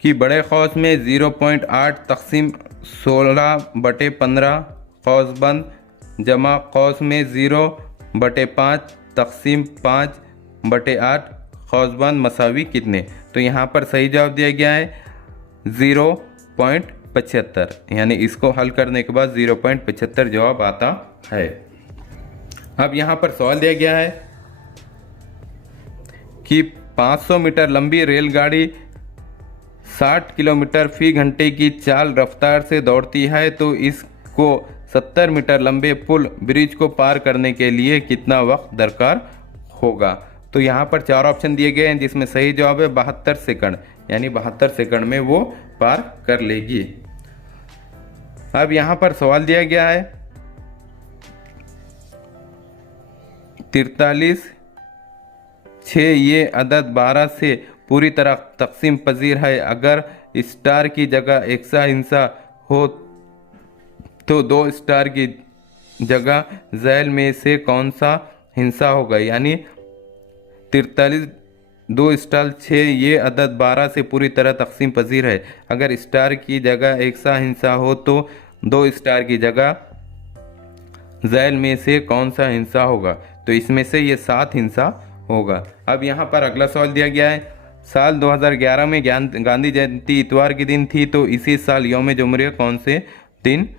कि बड़े कौस में 0.8 तक़सीम 16/15 कौसबंद जमा कौस में 0/5 तक़सीम 5/8 कौसबंद मसावी कितने। तो यहाँ पर सही जवाब दिया गया है 0.75, यानी इसको हल करने के बाद 0.75 जवाब आता है। अब यहाँ पर सवाल दिया गया है कि 500 मीटर लंबी रेलगाड़ी 60 किलोमीटर फी घंटे की चाल रफ्तार से दौड़ती है तो इसको 70 मीटर लंबे पुल ब्रिज को पार करने के लिए कितना वक्त दरकार होगा। तो यहाँ पर 4 ऑप्शन दिए गए हैं जिसमें सही जवाब है 72 सेकंड, यानी 72 सेकंड में वो पार कर लेगी। अब यहाँ पर सवाल दिया गया है 43 6 ये अदद 12 से पूरी तरह तकसीम पजीर है। अगर स्टार की जगह एक्सा हिंसा हो तो 2 स्टार की जगह झैल में से कौन सा हिंसा होगा। यानी 43 2 स्टार 6 ये अदद 12 से पूरी तरह तकसीम पजीर है। अगर स्टार की जगह एक्सा हिंसा हो तो 2 स्टार की जगह झैल में से कौन सा हिंसा होगा। तो इसमें से ये 7 हिंसा होगा। अब यहाँ पर अगला सवाल दिया गया है साल 2011 में गांधी जयंती इतवार के दिन थी तो इसी साल यौम जमहूरिया कौन से दिन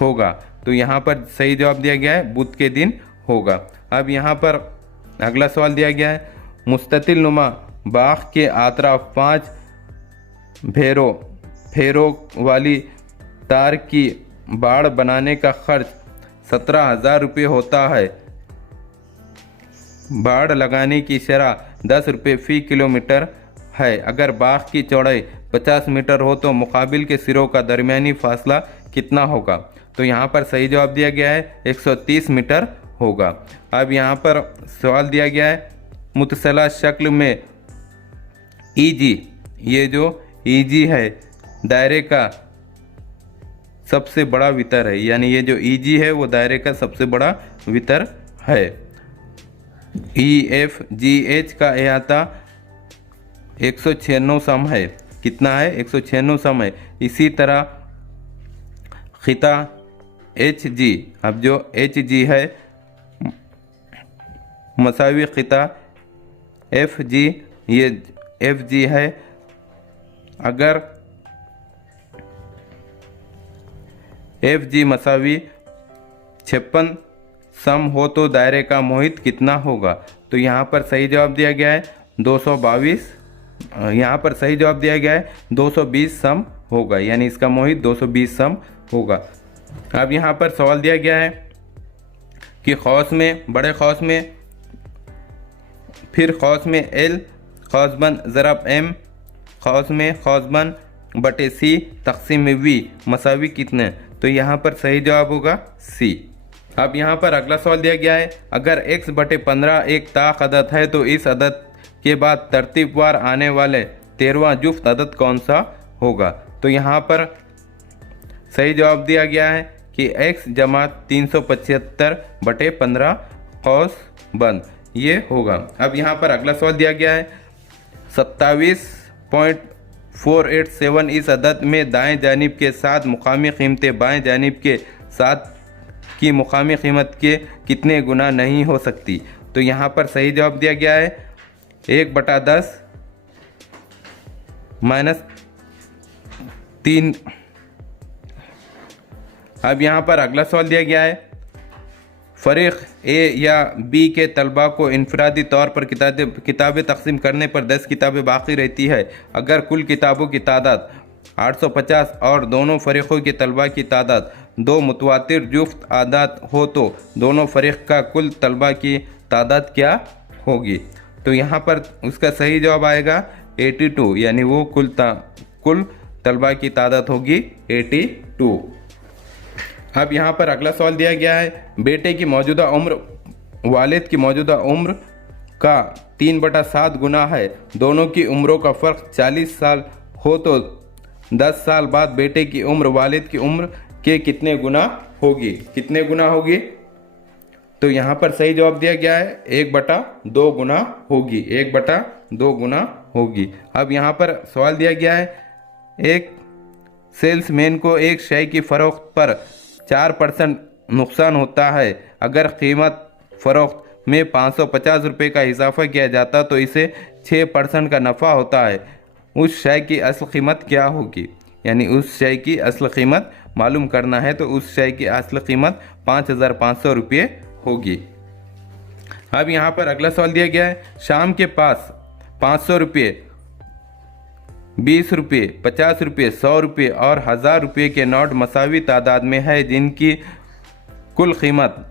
होगा। तो यहाँ पर सही जवाब दिया गया है बुध के दिन होगा। अब यहाँ पर अगला सवाल दिया गया है मुस्ततिल नुमा बाग के अतराफ 5 फेरों वाली तार की बाड़ बनाने का खर्च 17,000 रुपये होता है। बाड़ लगाने की शरह 10 रुपये फ़ी किलोमीटर है। अगर बाग की चौड़ाई 50 मीटर हो तो मुकाबिल के सिरों का दरमियानी फासला कितना होगा। तो यहाँ पर सही जवाब दिया गया है 130 मीटर होगा। अब यहाँ पर सवाल दिया गया है मुतसला शक्ल में ईजी, ये जो ईजी है दायरे का सबसे बड़ा वितर है। यानी ये जो ईजी है वो दायरे का सबसे बड़ा वितर है। EFGH का अहाता 196 सम है। कितना है 196 सम है। इसी तरह खिता HG, अब जो HG है मसावी खिता FG, ये FG है। अगर FG मसावी 56 सम हो तो दायरे का मोहित कितना होगा। तो यहाँ पर सही जवाब दिया गया है 222, यहाँ पर सही जवाब दिया गया है 220 सम होगा। यानी इसका मोहित 220 सम होगा। अब यहाँ पर सवाल दिया गया है कि खौस में बड़े खौस में फिर खौस में L खौसबन ज़रब M खौस में खौसबन बटे C तकसीम में V मसावी कितने। तो यहाँ पर सही जवाब होगा C। अब यहाँ पर अगला सवाल दिया गया है अगर x बटे 15 एक ताक अदद है तो इस अदद के बाद तरतीबवार आने वाले 13वां जुफ्त अदद कौन सा होगा। तो यहाँ पर सही जवाब दिया गया है कि x जमा 375 बटे 15 कौस बंद ये होगा। अब यहाँ पर अगला सवाल दिया गया है 27.487 इस अदद में दाएं जानिब के साथ मुकामी कीमतें बाएं जानिब के साथ की मुकामी कीमत के कितने गुना नहीं हो सकती। तो यहाँ पर सही जवाब दिया गया है 1/10 -3। अब यहाँ पर अगला सवाल दिया गया है फ़रीक़ ए या बी के तलबा को इनफरादी तौर पर किताबें तकसीम करने पर 10 किताबें बाकी रहती है। अगर कुल किताबों की तादाद 850 और दोनों फ़रीक़ों के तलबा की तादाद 2 मुतवातिर जुफ्त आदाद हो तो दोनों फ़रीक़ का कुल तलबा की तादाद क्या होगी। तो यहाँ पर उसका सही जवाब आएगा 82, यानी वो कुल तलबा की तादाद होगी 82। अब यहाँ पर अगला सवाल दिया गया है बेटे की मौजूदा उम्र वालिद की मौजूदा उम्र का 3/7 गुना है। दोनों की उम्रों का फ़र्क 40 साल हो तो 10 साल बाद बेटे की उम्र वालिद की उम्र के कितने गुना होगी। कितने गुना होगी। तो यहाँ पर सही जवाब दिया गया है 1/2 गुना होगी। 1/2 गुना होगी। अब यहाँ पर सवाल दिया गया है एक सेल्समैन को एक शय की फ़रोख्त पर 4% नुकसान होता है। अगर कीमत फ़रोख्त में 550 रुपये का इजाफा किया जाता तो इसे 6% का नफ़ा होता है। उस शय की असल कीमत क्या होगी। यानी उस शय की असल कीमत मालूम करना है तो उस शय की असल कीमत 5,500 रुपये होगी। अब यहाँ पर अगला सवाल दिया गया है शाम के पास 500 रुपये 20 रुपये, 50 रुपये, 100 रुपये और 1000 रुपये के नोट मसावी तादाद में है, जिनकी कुल कीमत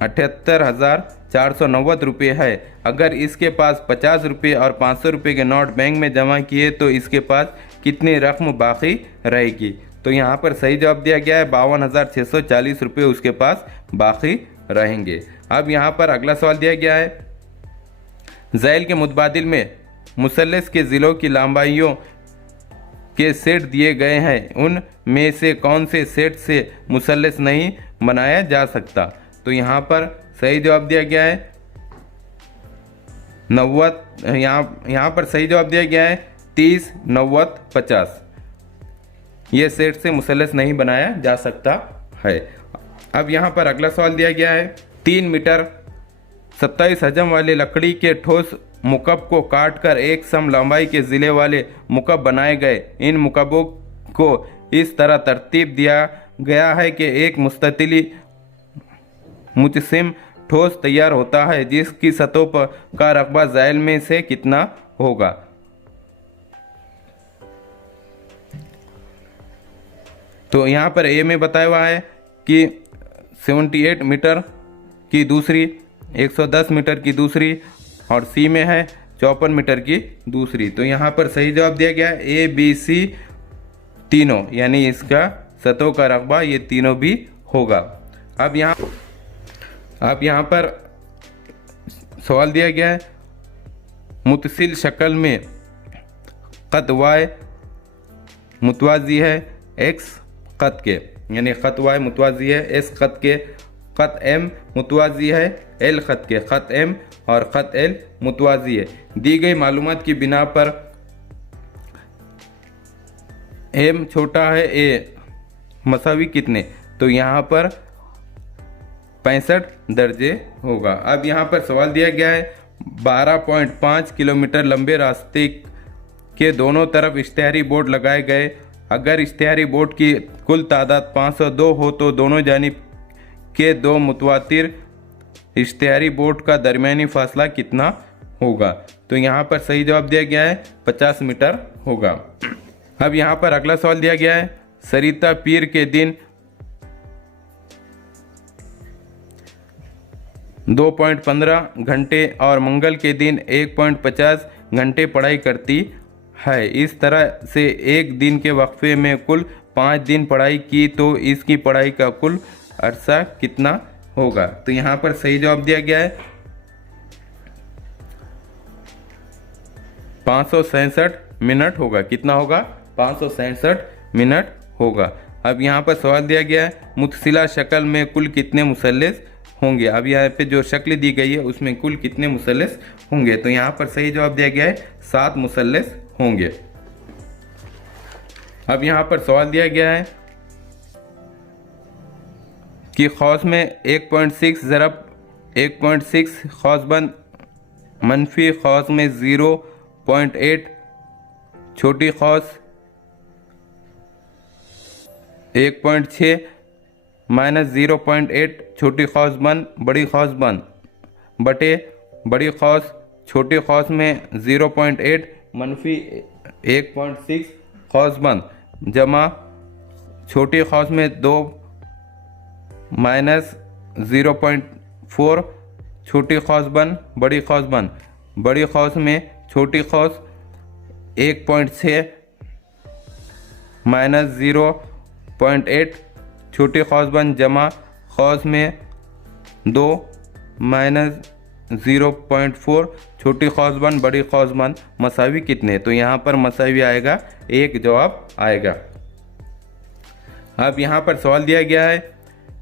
78,490 रुपये है। अगर इसके पास 50 रुपये और 500 रुपये के नोट बैंक में जमा किए तो इसके पास कितनी रकम बाकी रहेगी? तो यहाँ पर सही जवाब दिया गया है 52,640 रुपये उसके पास बाकी रहेंगे। अब यहाँ पर अगला सवाल दिया गया है, ज़ैल के मुतबादिल में मुसल्लस के ज़िलों की लंबाइयों के सेट दिए गए हैं, उन में से कौन से सेट से मुसल्लस नहीं बनाया जा सकता? तो यहाँ पर सही जवाब दिया गया है 90। यहाँ पर सही जवाब दिया गया है 30, 90, 50। ये सेट से मुसल्लस नहीं बनाया जा सकता है। अब यहाँ पर अगला सवाल दिया गया है, 3 मीटर 27 हजम वाले लकड़ी के ठोस मुकब को काटकर एक सम लंबाई के ज़िले वाले मुकब बनाए गए। इन मुकबों को इस तरह तरतीब दिया गया है कि एक मुस्ततिली मुजस्सिम ठोस तैयार होता है, जिसकी सतहों पर का रकबा ज़ैल में से कितना होगा? तो यहाँ पर ए में बताया हुआ है कि 78 मीटर की दूसरी, 110 मीटर की दूसरी और सी में है 54 मीटर की दूसरी। तो यहाँ पर सही जवाब दिया गया है ए, बी, सी तीनों, यानी इसका सतहों का रकबा ये तीनों भी होगा। अब यहाँ पर सवाल दिया गया है, मुतसिल शक्ल में क़द वाई मुतवाज़ी है एक्स क़द के, यानी ख़त वाई मुतवाज़ी है एस क़द के, ख़त एम मुतवाज़ी है एल ख़त के, ख़त एम और ख़त एल मुतवाज़ी है। दी गई मालूमात की बिना पर एम छोटा है ए मसावी कितने? तो यहाँ पर 65 दर्जे होगा। अब यहाँ पर सवाल दिया गया है, 12.5 किलोमीटर लंबे रास्ते के दोनों तरफ इश्तिहारी बोर्ड लगाए गए। अगर इश्तिहारी बोर्ड की कुल तादाद 502 हो तो दोनों जानिब के दो मुतवातिर इश्तिहारी बोर्ड का दरमियानी फासला कितना होगा? तो यहाँ पर सही जवाब दिया गया है 50 मीटर होगा। अब यहाँ पर अगला सवाल दिया गया है, सरिता पीर के दिन 2.15 घंटे और मंगल के दिन 1.50 घंटे पढ़ाई करती है। इस तरह से एक दिन के वक्फे में कुल 5 दिन पढ़ाई की तो इसकी पढ़ाई का कुल अरसा कितना होगा? तो यहाँ पर सही जवाब दिया गया है 567 मिनट होगा। कितना होगा? 567 मिनट होगा। अब यहाँ पर सवाल दिया गया है, मुतसिला शक्ल में कुल कितने मुसल्लस होंगे? अब यहाँ पे जो शक्ल दी गई है उसमें कुल कितने मुसल्लस होंगे? तो यहाँ पर सही जवाब दिया गया है 7 मुसल्लस होंगे। अब यहाँ पर सवाल दिया गया है कि खौस में 1.6 ज़रब 1.6 खौसबंद मनफी खौस में 0.8 छोटी खौस 1.6 माइनस 0.8 छोटी खौस बंद बड़ी खौस बंद बटे बड़ी खौस छोटी खौस में 0.8 मनफी 1.6 खौस बंद जमा छोटी खौस में 2 माइनस 0.4 छोटी खौस बंद बड़ी खौस बंद बड़ी खौस में छोटी खौस 1.6 माइनस 0.8 छोटी खौस बंद जमा खौस में 2 माइनस 0.4 छोटी खौस बंद बड़ी खौस बंद मसावी कितने? तो यहाँ पर मसावी आएगा 1 जवाब आएगा। अब यहाँ पर सवाल दिया गया है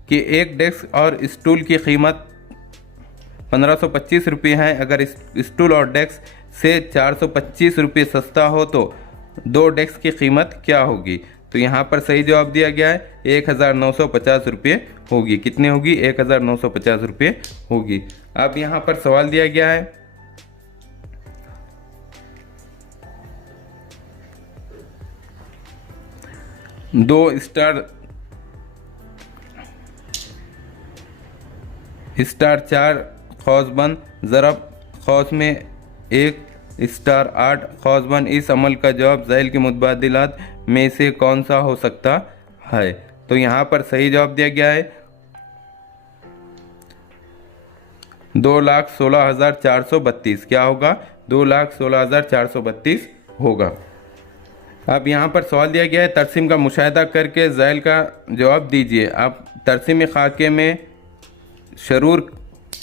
कि एक डेस्क और स्टूल की कीमत 1525 रुपये है। अगर स्टूल और डेस्क से 425 रुपये सस्ता हो तो दो डेस्क की कीमत क्या होगी? तो यहाँ पर सही जवाब दिया गया है 1950 रुपये होगी। कितने होगी? 1950 रुपये होगी। अब यहाँ पर सवाल दिया गया है दो स्टार 4 खौस बंद ज़रब खौस में 1 स्टार 8 खौजबन इस अमल का जवाब ज़ैल के मुतबादिलात में से कौन सा हो सकता है। तो यहाँ पर सही जवाब दिया गया है 2,16,432। क्या होगा? 2,16,432 होगा। अब यहाँ पर सवाल दिया गया है तरसीम का मुशाहिदा करके ज़ैल का जवाब दीजिए। आप तरसीम खाके में शरूर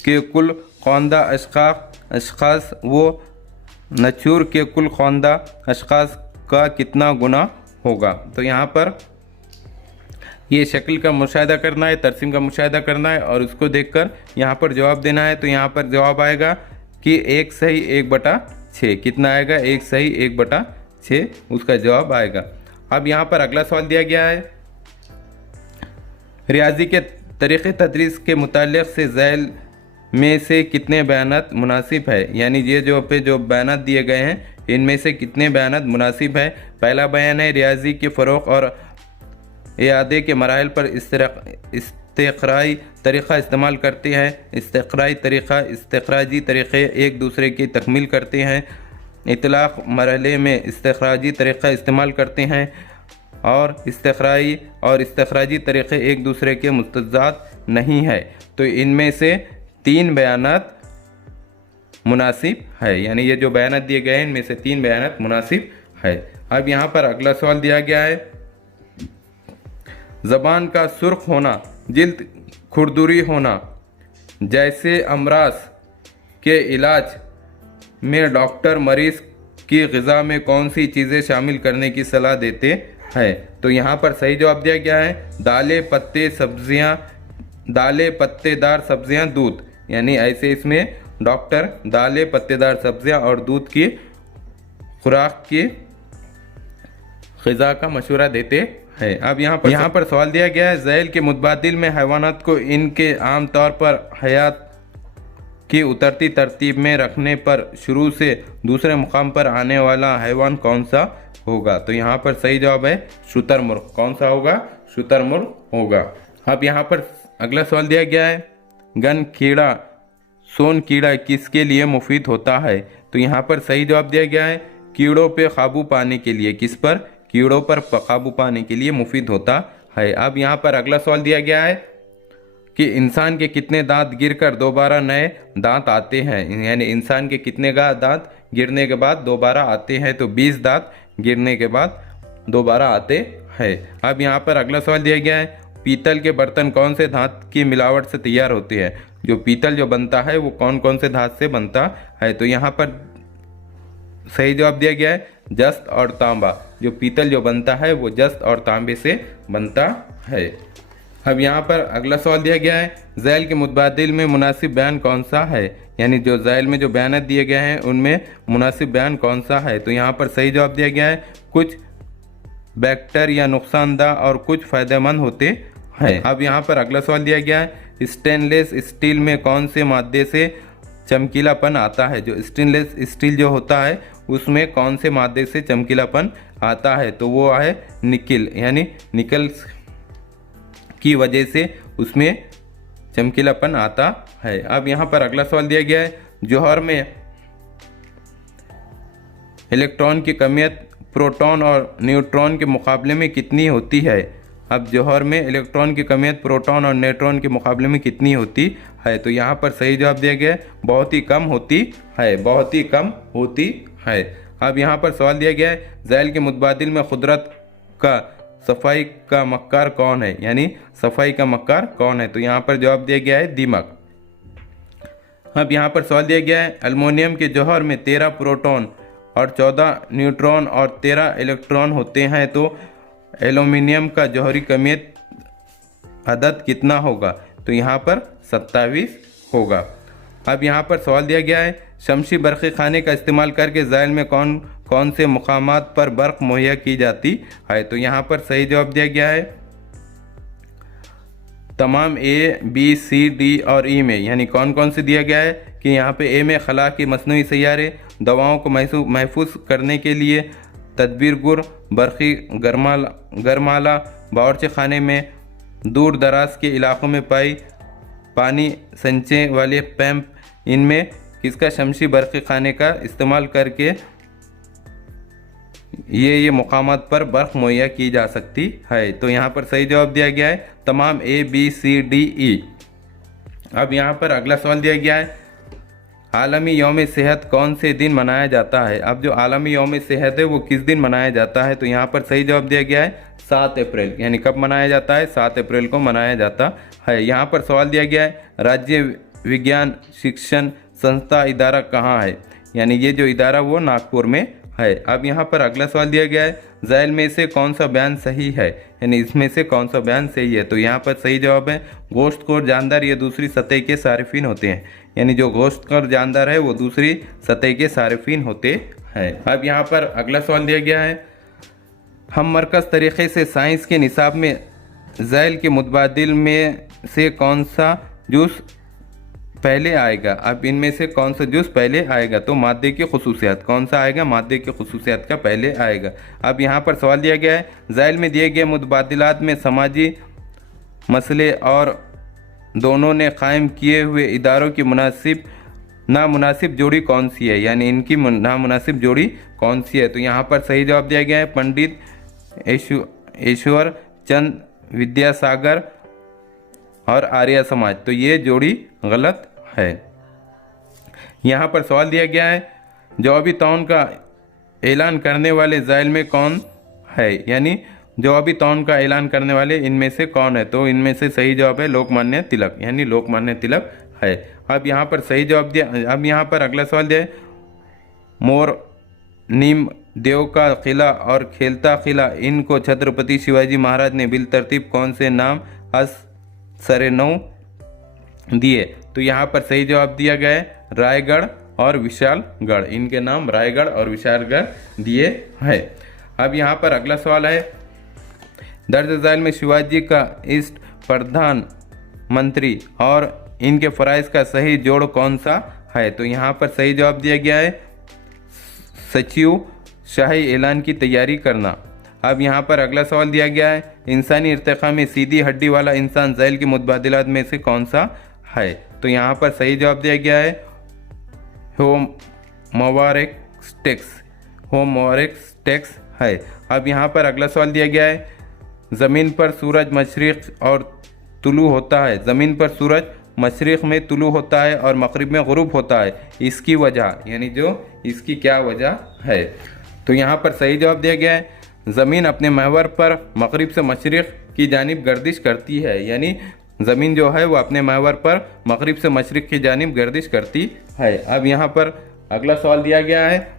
के कुल ख्वानदा अशखास व नचूर के कुल ख्वानदा अशखास का कितना गुना होगा। तो यहाँ पर ये शक्ल का मुशाहिदा करना है, तरसीम का मुशाहिदा करना है और उसको देखकर यहाँ पर जवाब देना है। तो यहाँ पर जवाब आएगा कि 1 सही 1/6। कितना आएगा? 1 सही 1/6 उसका जवाब आएगा। अब यहाँ पर अगला सवाल दिया गया है रियाजी के तरीक़े तदरीस के मुताल्लिक़ से ज़ैल में से कितने बयानात मुनासिब है। यानी ये जो बयानात दिए गए हैं इनमें से कितने बयानात मुनासिब है। पहला बयान है रियाजी के फ़रोग़ और इआदे के मराहिल पर इस्तिक़राई तरीक़ा इस्तेमाल करते हैं। इस्तिख़राजी तरीक़े एक दूसरे की तकमील करते हैं। इतलाक़ मरहले में इस्तिख़राजी तरीक़ा इस्तेमाल करते हैं और इस्तिख़राजी तरीक़े एक दूसरे के मुस्तज़ाद नहीं है। तो इनमें से 3 बयानात मुनासिब है। यानी ये जो बयानात दिए गए हैं इनमें से 3 बयानात मुनासिब है। अब यहाँ पर अगला सवाल दिया गया है ज़बान का सुर्ख होना, जिल्द खुरदुरी होना जैसे अमराज के इलाज में डॉक्टर मरीज़ की ग़िज़ा में कौन सी चीज़ें शामिल करने की सलाह देते हैं। तो यहाँ पर सही जवाब दिया गया है दालें पत्तेदार सब्जियाँ दूध। यानी ऐसे इसमें डॉक्टर दालें पत्तेदार सब्जियाँ और दूध की खुराक की ग़िज़ा का मशवरा देते हैं। अब यहाँ पर सवाल दिया गया है ज़ैल के मुतबादिल में हैवानात को इनके आम तौर पर हयात की उतरती तरतीब में रखने पर शुरू से दूसरे मुकाम पर आने वाला हैवान कौन सा होगा। तो यहाँ पर सही जवाब है शुतुरमुर्ग। कौन सा होगा? शुतुरमुर्ग होगा। अब यहाँ पर अगला सवाल दिया गया है गन कीड़ा सोन कीड़ा किसके लिए मुफीद होता है। तो यहाँ पर सही जवाब दिया गया है कीड़ों पे काबू पाने के लिए। किस पर? कीड़ों पर काबू पाने के लिए मुफीद होता है। अब यहाँ पर अगला सवाल दिया गया है कि इंसान के कितने दांत गिरकर दोबारा नए दांत आते हैं। यानी इंसान के कितने दांत गिरने के बाद दोबारा आते हैं। तो 20 दांत गिरने के बाद दोबारा आते हैं। अब यहाँ पर अगला सवाल दिया गया है पीतल के बर्तन कौन से धात की मिलावट से तैयार होते हैं। जो पीतल जो बनता है वो कौन कौन से धात से बनता है। तो यहाँ पर सही जवाब दिया गया है जस्त और तांबा। जो पीतल जो बनता है वो जस्त और तांबे से बनता है। अब यहाँ पर अगला सवाल दिया गया है ज़ैल के मुतबादिल में मुनासिब बयान कौन सा है। यानी जो ज़ैल में जो बयान दिए गए हैं उनमें मुनासिब बयान कौन सा है। तो यहाँ पर सही जवाब दिया गया है कुछ बैक्टर या नुकसानदा और कुछ फ़ायदेमंद होते हैं। अब यहाँ पर अगला सवाल दिया गया है स्टेनलेस स्टील में कौन से मादे से चमकीलापन आता है। जो स्टेनलेस स्टील जो होता है उसमें कौन से मादे से चमकीलापन आता है। तो वो है निकल। यानी निकल की वजह से उसमें चमकीलापन आता है। अब यहाँ पर अगला सवाल दिया गया है जौहर में इलेक्ट्रॉन की कमियत प्रोटॉन और न्यूट्रॉन के मुकाबले में कितनी होती है। अब जौहर में इलेक्ट्रॉन की कमियत प्रोटॉन और न्यूट्रॉन के मुकाबले में कितनी होती है। तो यहाँ पर सही जवाब दिया गया है बहुत ही कम होती है। बहुत ही कम होती है। अब यहाँ पर सवाल दिया गया है ज़ैल के मुतबादिल में कुदरत का सफाई का मक्कार कौन है। यानी सफाई का मक्कार कौन है। तो यहाँ पर जवाब दिया गया है दीमक। अब यहाँ पर सवाल दिया गया है अल्मोनियम के जौहर में 13 प्रोटॉन और 14 न्यूट्रॉन और 13 इलेक्ट्रॉन होते हैं। तो एल्यूमिनियम का जौहरी कमियत अदद कितना होगा। तो यहाँ पर 27 होगा। अब यहाँ पर सवाल दिया गया है शमसी बरक़ी खाने का इस्तेमाल करके ज़ैल में कौन कौन से मुकामात पर बर्क़ मुहैया की जाती है। तो यहाँ पर सही जवाब दिया गया है तमाम ए बी सी डी और ई में। यानी कौन कौन से दिया गया है कि यहाँ पे ए में खला की मसनूई सैयारे दवाओं को महफूज करने के लिए तदबीर गुर बरक़ी गरमाला बावर्ची खाने में दूर दराज के इलाक़ों में पानी संचय वाले पैम्प। इनमें किसका शमसी बरक़ी खाने का इस्तेमाल करके ये मुकामात पर बर्फ़ मुहैया की जा सकती है। तो यहाँ पर सही जवाब दिया गया है तमाम ABCDE। अब यहाँ पर अगला सवाल दिया गया है आलमी यौम सेहत कौन से दिन मनाया जाता है। अब जो आलमी यौम सेहत है वो किस दिन मनाया जाता है। तो यहाँ पर सही जवाब दिया गया है 7 अप्रैल। यानी कब मनाया जाता है, 7 अप्रैल को मनाया जाता है। यहाँ पर सवाल दिया गया है राज्य विज्ञान शिक्षण संस्था इदारा कहाँ है। यानी ये जो इदारा वो नागपुर में है। अब यहाँ पर अगला सवाल दिया गया है ज़ैल में से कौन सा बयान सही है, यानी इसमें से कौन सा बयान सही है। तो यहाँ पर सही जवाब है गोश्तखोर जानदार ये दूसरी सतह के सारिफिन होते हैं। यानी जो गोश्तखोर जानदार है वो दूसरी सतह के सारिफिन होते हैं। अब यहाँ पर अगला सवाल दिया गया है हम मरकज़ तरीक़े से साइंस के निसाब में ज़ैल के मुतबादिल में से कौन सा जुज़ पहले आएगा। अब इनमें से कौन सा जुज़ पहले आएगा। तो मादे की खुसूसियात कौन सा आएगा, मादे की खुसूसियात का पहले आएगा। अब यहाँ पर सवाल दिया गया है ज़ैल में दिए गए मुतबादिलात में समाजी मसले और दोनों ने कायम किए हुए इदारों की नामुनासिब जोड़ी कौन सी है। यानी इनकी नामुनासिब जोड़ी कौन सी है। तो यहाँ पर सही जवाब दिया गया है पंडित ईश्वर चंद विद्यासागर और आर्य समाज। तो ये जोड़ी गलत है। यहाँ पर सवाल दिया गया है जवाबी तौन का ऐलान करने वाले ज़ैल में कौन है। यानी जवाबी तौन का ऐलान करने वाले इनमें से कौन है। तो इनमें से सही जवाब है लोकमान्य तिलक। यानी लोकमान्य तिलक है। अब यहाँ पर सही जवाब दिया। अब यहाँ पर अगला सवाल दिया है मोर नीम देव का किला और खेलता किला इनको छत्रपति शिवाजी महाराज ने बिल तरतीब कौन से नाम सरे-9 दिए। तो यहाँ पर सही जवाब दिया गया है रायगढ़ और विशालगढ़। इनके नाम रायगढ़ और विशालगढ़ दिए हैं। अब यहाँ पर अगला सवाल है दर्ज ज़ैल में शिवाजी का इष्ट प्रधानमंत्री और इनके फ़राइज़ का सही जोड़ कौन सा है। तो यहाँ पर सही जवाब दिया गया है सचिव शाही ऐलान की तैयारी करना। अब यहाँ पर अगला सवाल दिया गया है इंसानी इर्तिक़ा में सीधी हड्डी वाला इंसान ज़ैल के मुतबादिलात में से कौन सा है। तो यहाँ पर सही जवाब दिया गया है होमो इरेक्टस है। अब यहाँ पर अगला सवाल दिया गया है ज़मीन पर सूरज मशरिक़ और तुलू होता है। ज़मीन पर सूरज मशरिक़ में तुलू होता है और मग़रिब में ग़ुरूब होता है, इसकी वजह यानी जो इसकी क्या वजह है। तो यहाँ पर सही जवाब दिया गया है ज़मीन अपने महवर पर मग़रिब से मशरिक़ की जानिब गर्दिश करती है। यानी ज़मीन जो है वो अपने महवर पर मग़रिब से मशरिक़ की जानिब गर्दिश करती है। अब यहाँ पर अगला सवाल दिया गया है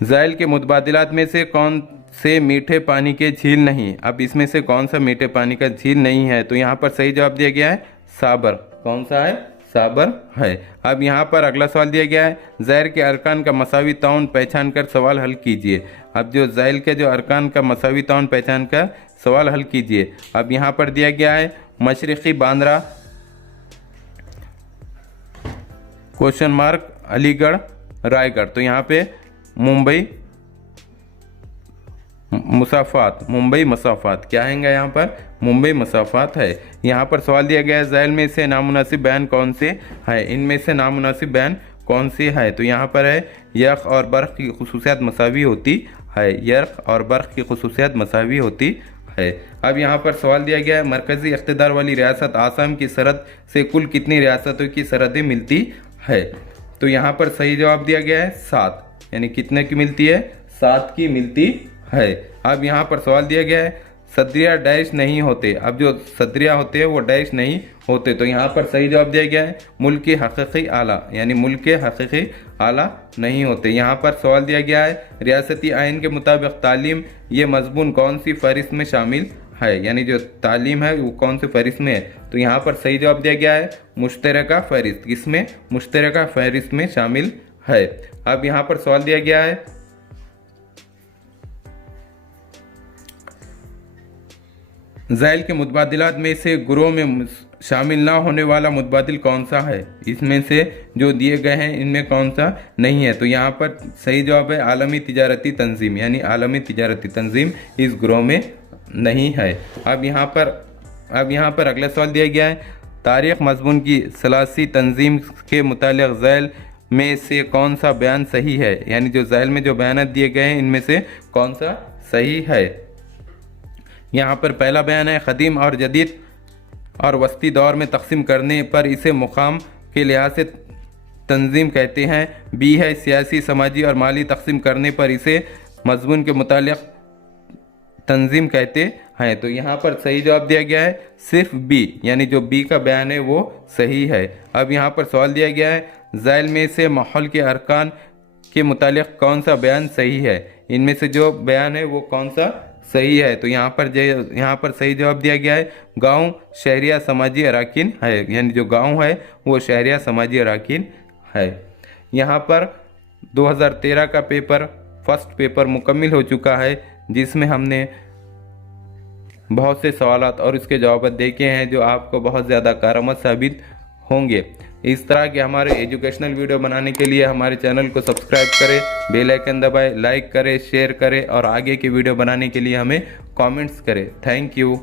ज़ैल के मुतबादिलात में से कौन से मीठे पानी के झील नहीं। अब इसमें से कौन सा मीठे पानी का झील नहीं है। तो यहाँ पर सही जवाब दिया गया है साबर। कौन सा है, साबर है। अब यहाँ पर अगला सवाल दिया गया है ज़ैल के अरकान का मसावी ताउन पहचान कर सवाल हल कीजिए। अब जो ज़ैल के जो अरकान का मसावी ताउन पहचान कर सवाल हल कीजिए। अब यहाँ पर दिया गया है मशरिक़ी बांद्रा अलीगढ़ रायगढ़। तो यहाँ पे मुंबई मसाफ़ात क्या आएंगे, यहाँ पर मुंबई मसाफ़ात है। यहाँ पर सवाल दिया गया है ज़ैल में से नामुनासिब बयान कौन से है। इनमें से नामुनासिब बयान कौन से है। तो यहाँ पर है यर्क़ और बर्क़ की खुसूसियात मसावी होती है। यर्क़ और बर्क़ की खुसूसियात मसावी होती है। अब यहाँ पर सवाल दिया गया है मरकज़ी इक़्तिदार वाली रियासत आसाम की सरहद से कुल कितनी रियासतों की सरहदें मिलती है। तो यहाँ पर सही जवाब दिया गया है 7। यानी कितने की मिलती है, 7 की मिलती है। अब यहाँ पर सवाल दिया गया है सदरिया डैश नहीं होते। अब जो सदरिया होते हैं वो डैश नहीं होते। तो यहाँ पर सही जवाब दिया गया है मुल्क के हक़ीक़ी आला। यानी मुल्क के हक़ीक़ी आला नहीं होते। यहाँ पर सवाल दिया गया है रियासती आइन के मुताबिक तालीम ये मज़मून कौन सी फ़हरिस्त में शामिल है। यानी जो तालीम है वो कौन सी फ़हरिस्त में है। तो यहाँ पर सही जवाब दिया गया है मुश्तरका फ़हरिस्त। किसमें, मुश्तरका फ़हरिस्त में शामिल है। अब यहाँ पर सवाल दिया गया है ज़ैल के मुतबादिलात में से गुरोह में शामिल ना होने वाला मुतबादिल कौन सा है। इसमें से जो दिए गए हैं इनमें कौन सा नहीं है। तो यहाँ पर सही जवाब है आलमी तिजारती तंजीम। यानी आलमी तिजारती तंजीम इस गुरोह में नहीं है। अब यहाँ पर अगला सवाल दिया गया है तारीख़ मज़मून की सलासी तंजीम के मुतालिक ज़ैल में से कौन सा बयान सही है, यानी जो ज़ैल में जो बयान दिए गए हैं इनमें से कौन सा सही है। यहाँ पर पहला बयान है, क़दीम और जदीद और वस्ती दौर में तकसीम करने पर इसे मुकाम के लिहाज से तंजीम कहते हैं। बी है, सियासी समाजी और माली तकसीम करने पर इसे मज़मून के मुतालिक तंजीम कहते हैं। तो यहाँ पर सही जवाब दिया गया है सिर्फ बी, यानी जो बी का बयान है वो सही है। अब यहाँ पर सवाल दिया गया है, ज़ैल में से माहौल के अरकान के मुतालिक कौन सा बयान सही है, इनमें से जो बयान है वो कौन सा सही है। तो यहाँ पर सही जवाब दिया गया है गाँव शहरिया समाजी अराकीन है, यानी जो गाँव है वो शहरिया समाजी अराकीन है। यहाँ पर 2013 का फर्स्ट पेपर मुकम्मिल हो चुका है, जिसमें हमने बहुत से सवालात और उसके जवाब देखे हैं जो आपको बहुत ज़्यादा कारआमद साबित होंगे। इस तरह के हमारे एजुकेशनल वीडियो बनाने के लिए हमारे चैनल को सब्सक्राइब करें, बेल आइकन दबाएं, लाइक करें, शेयर करें और आगे की वीडियो बनाने के लिए हमें कमेंट्स करें। Thank you.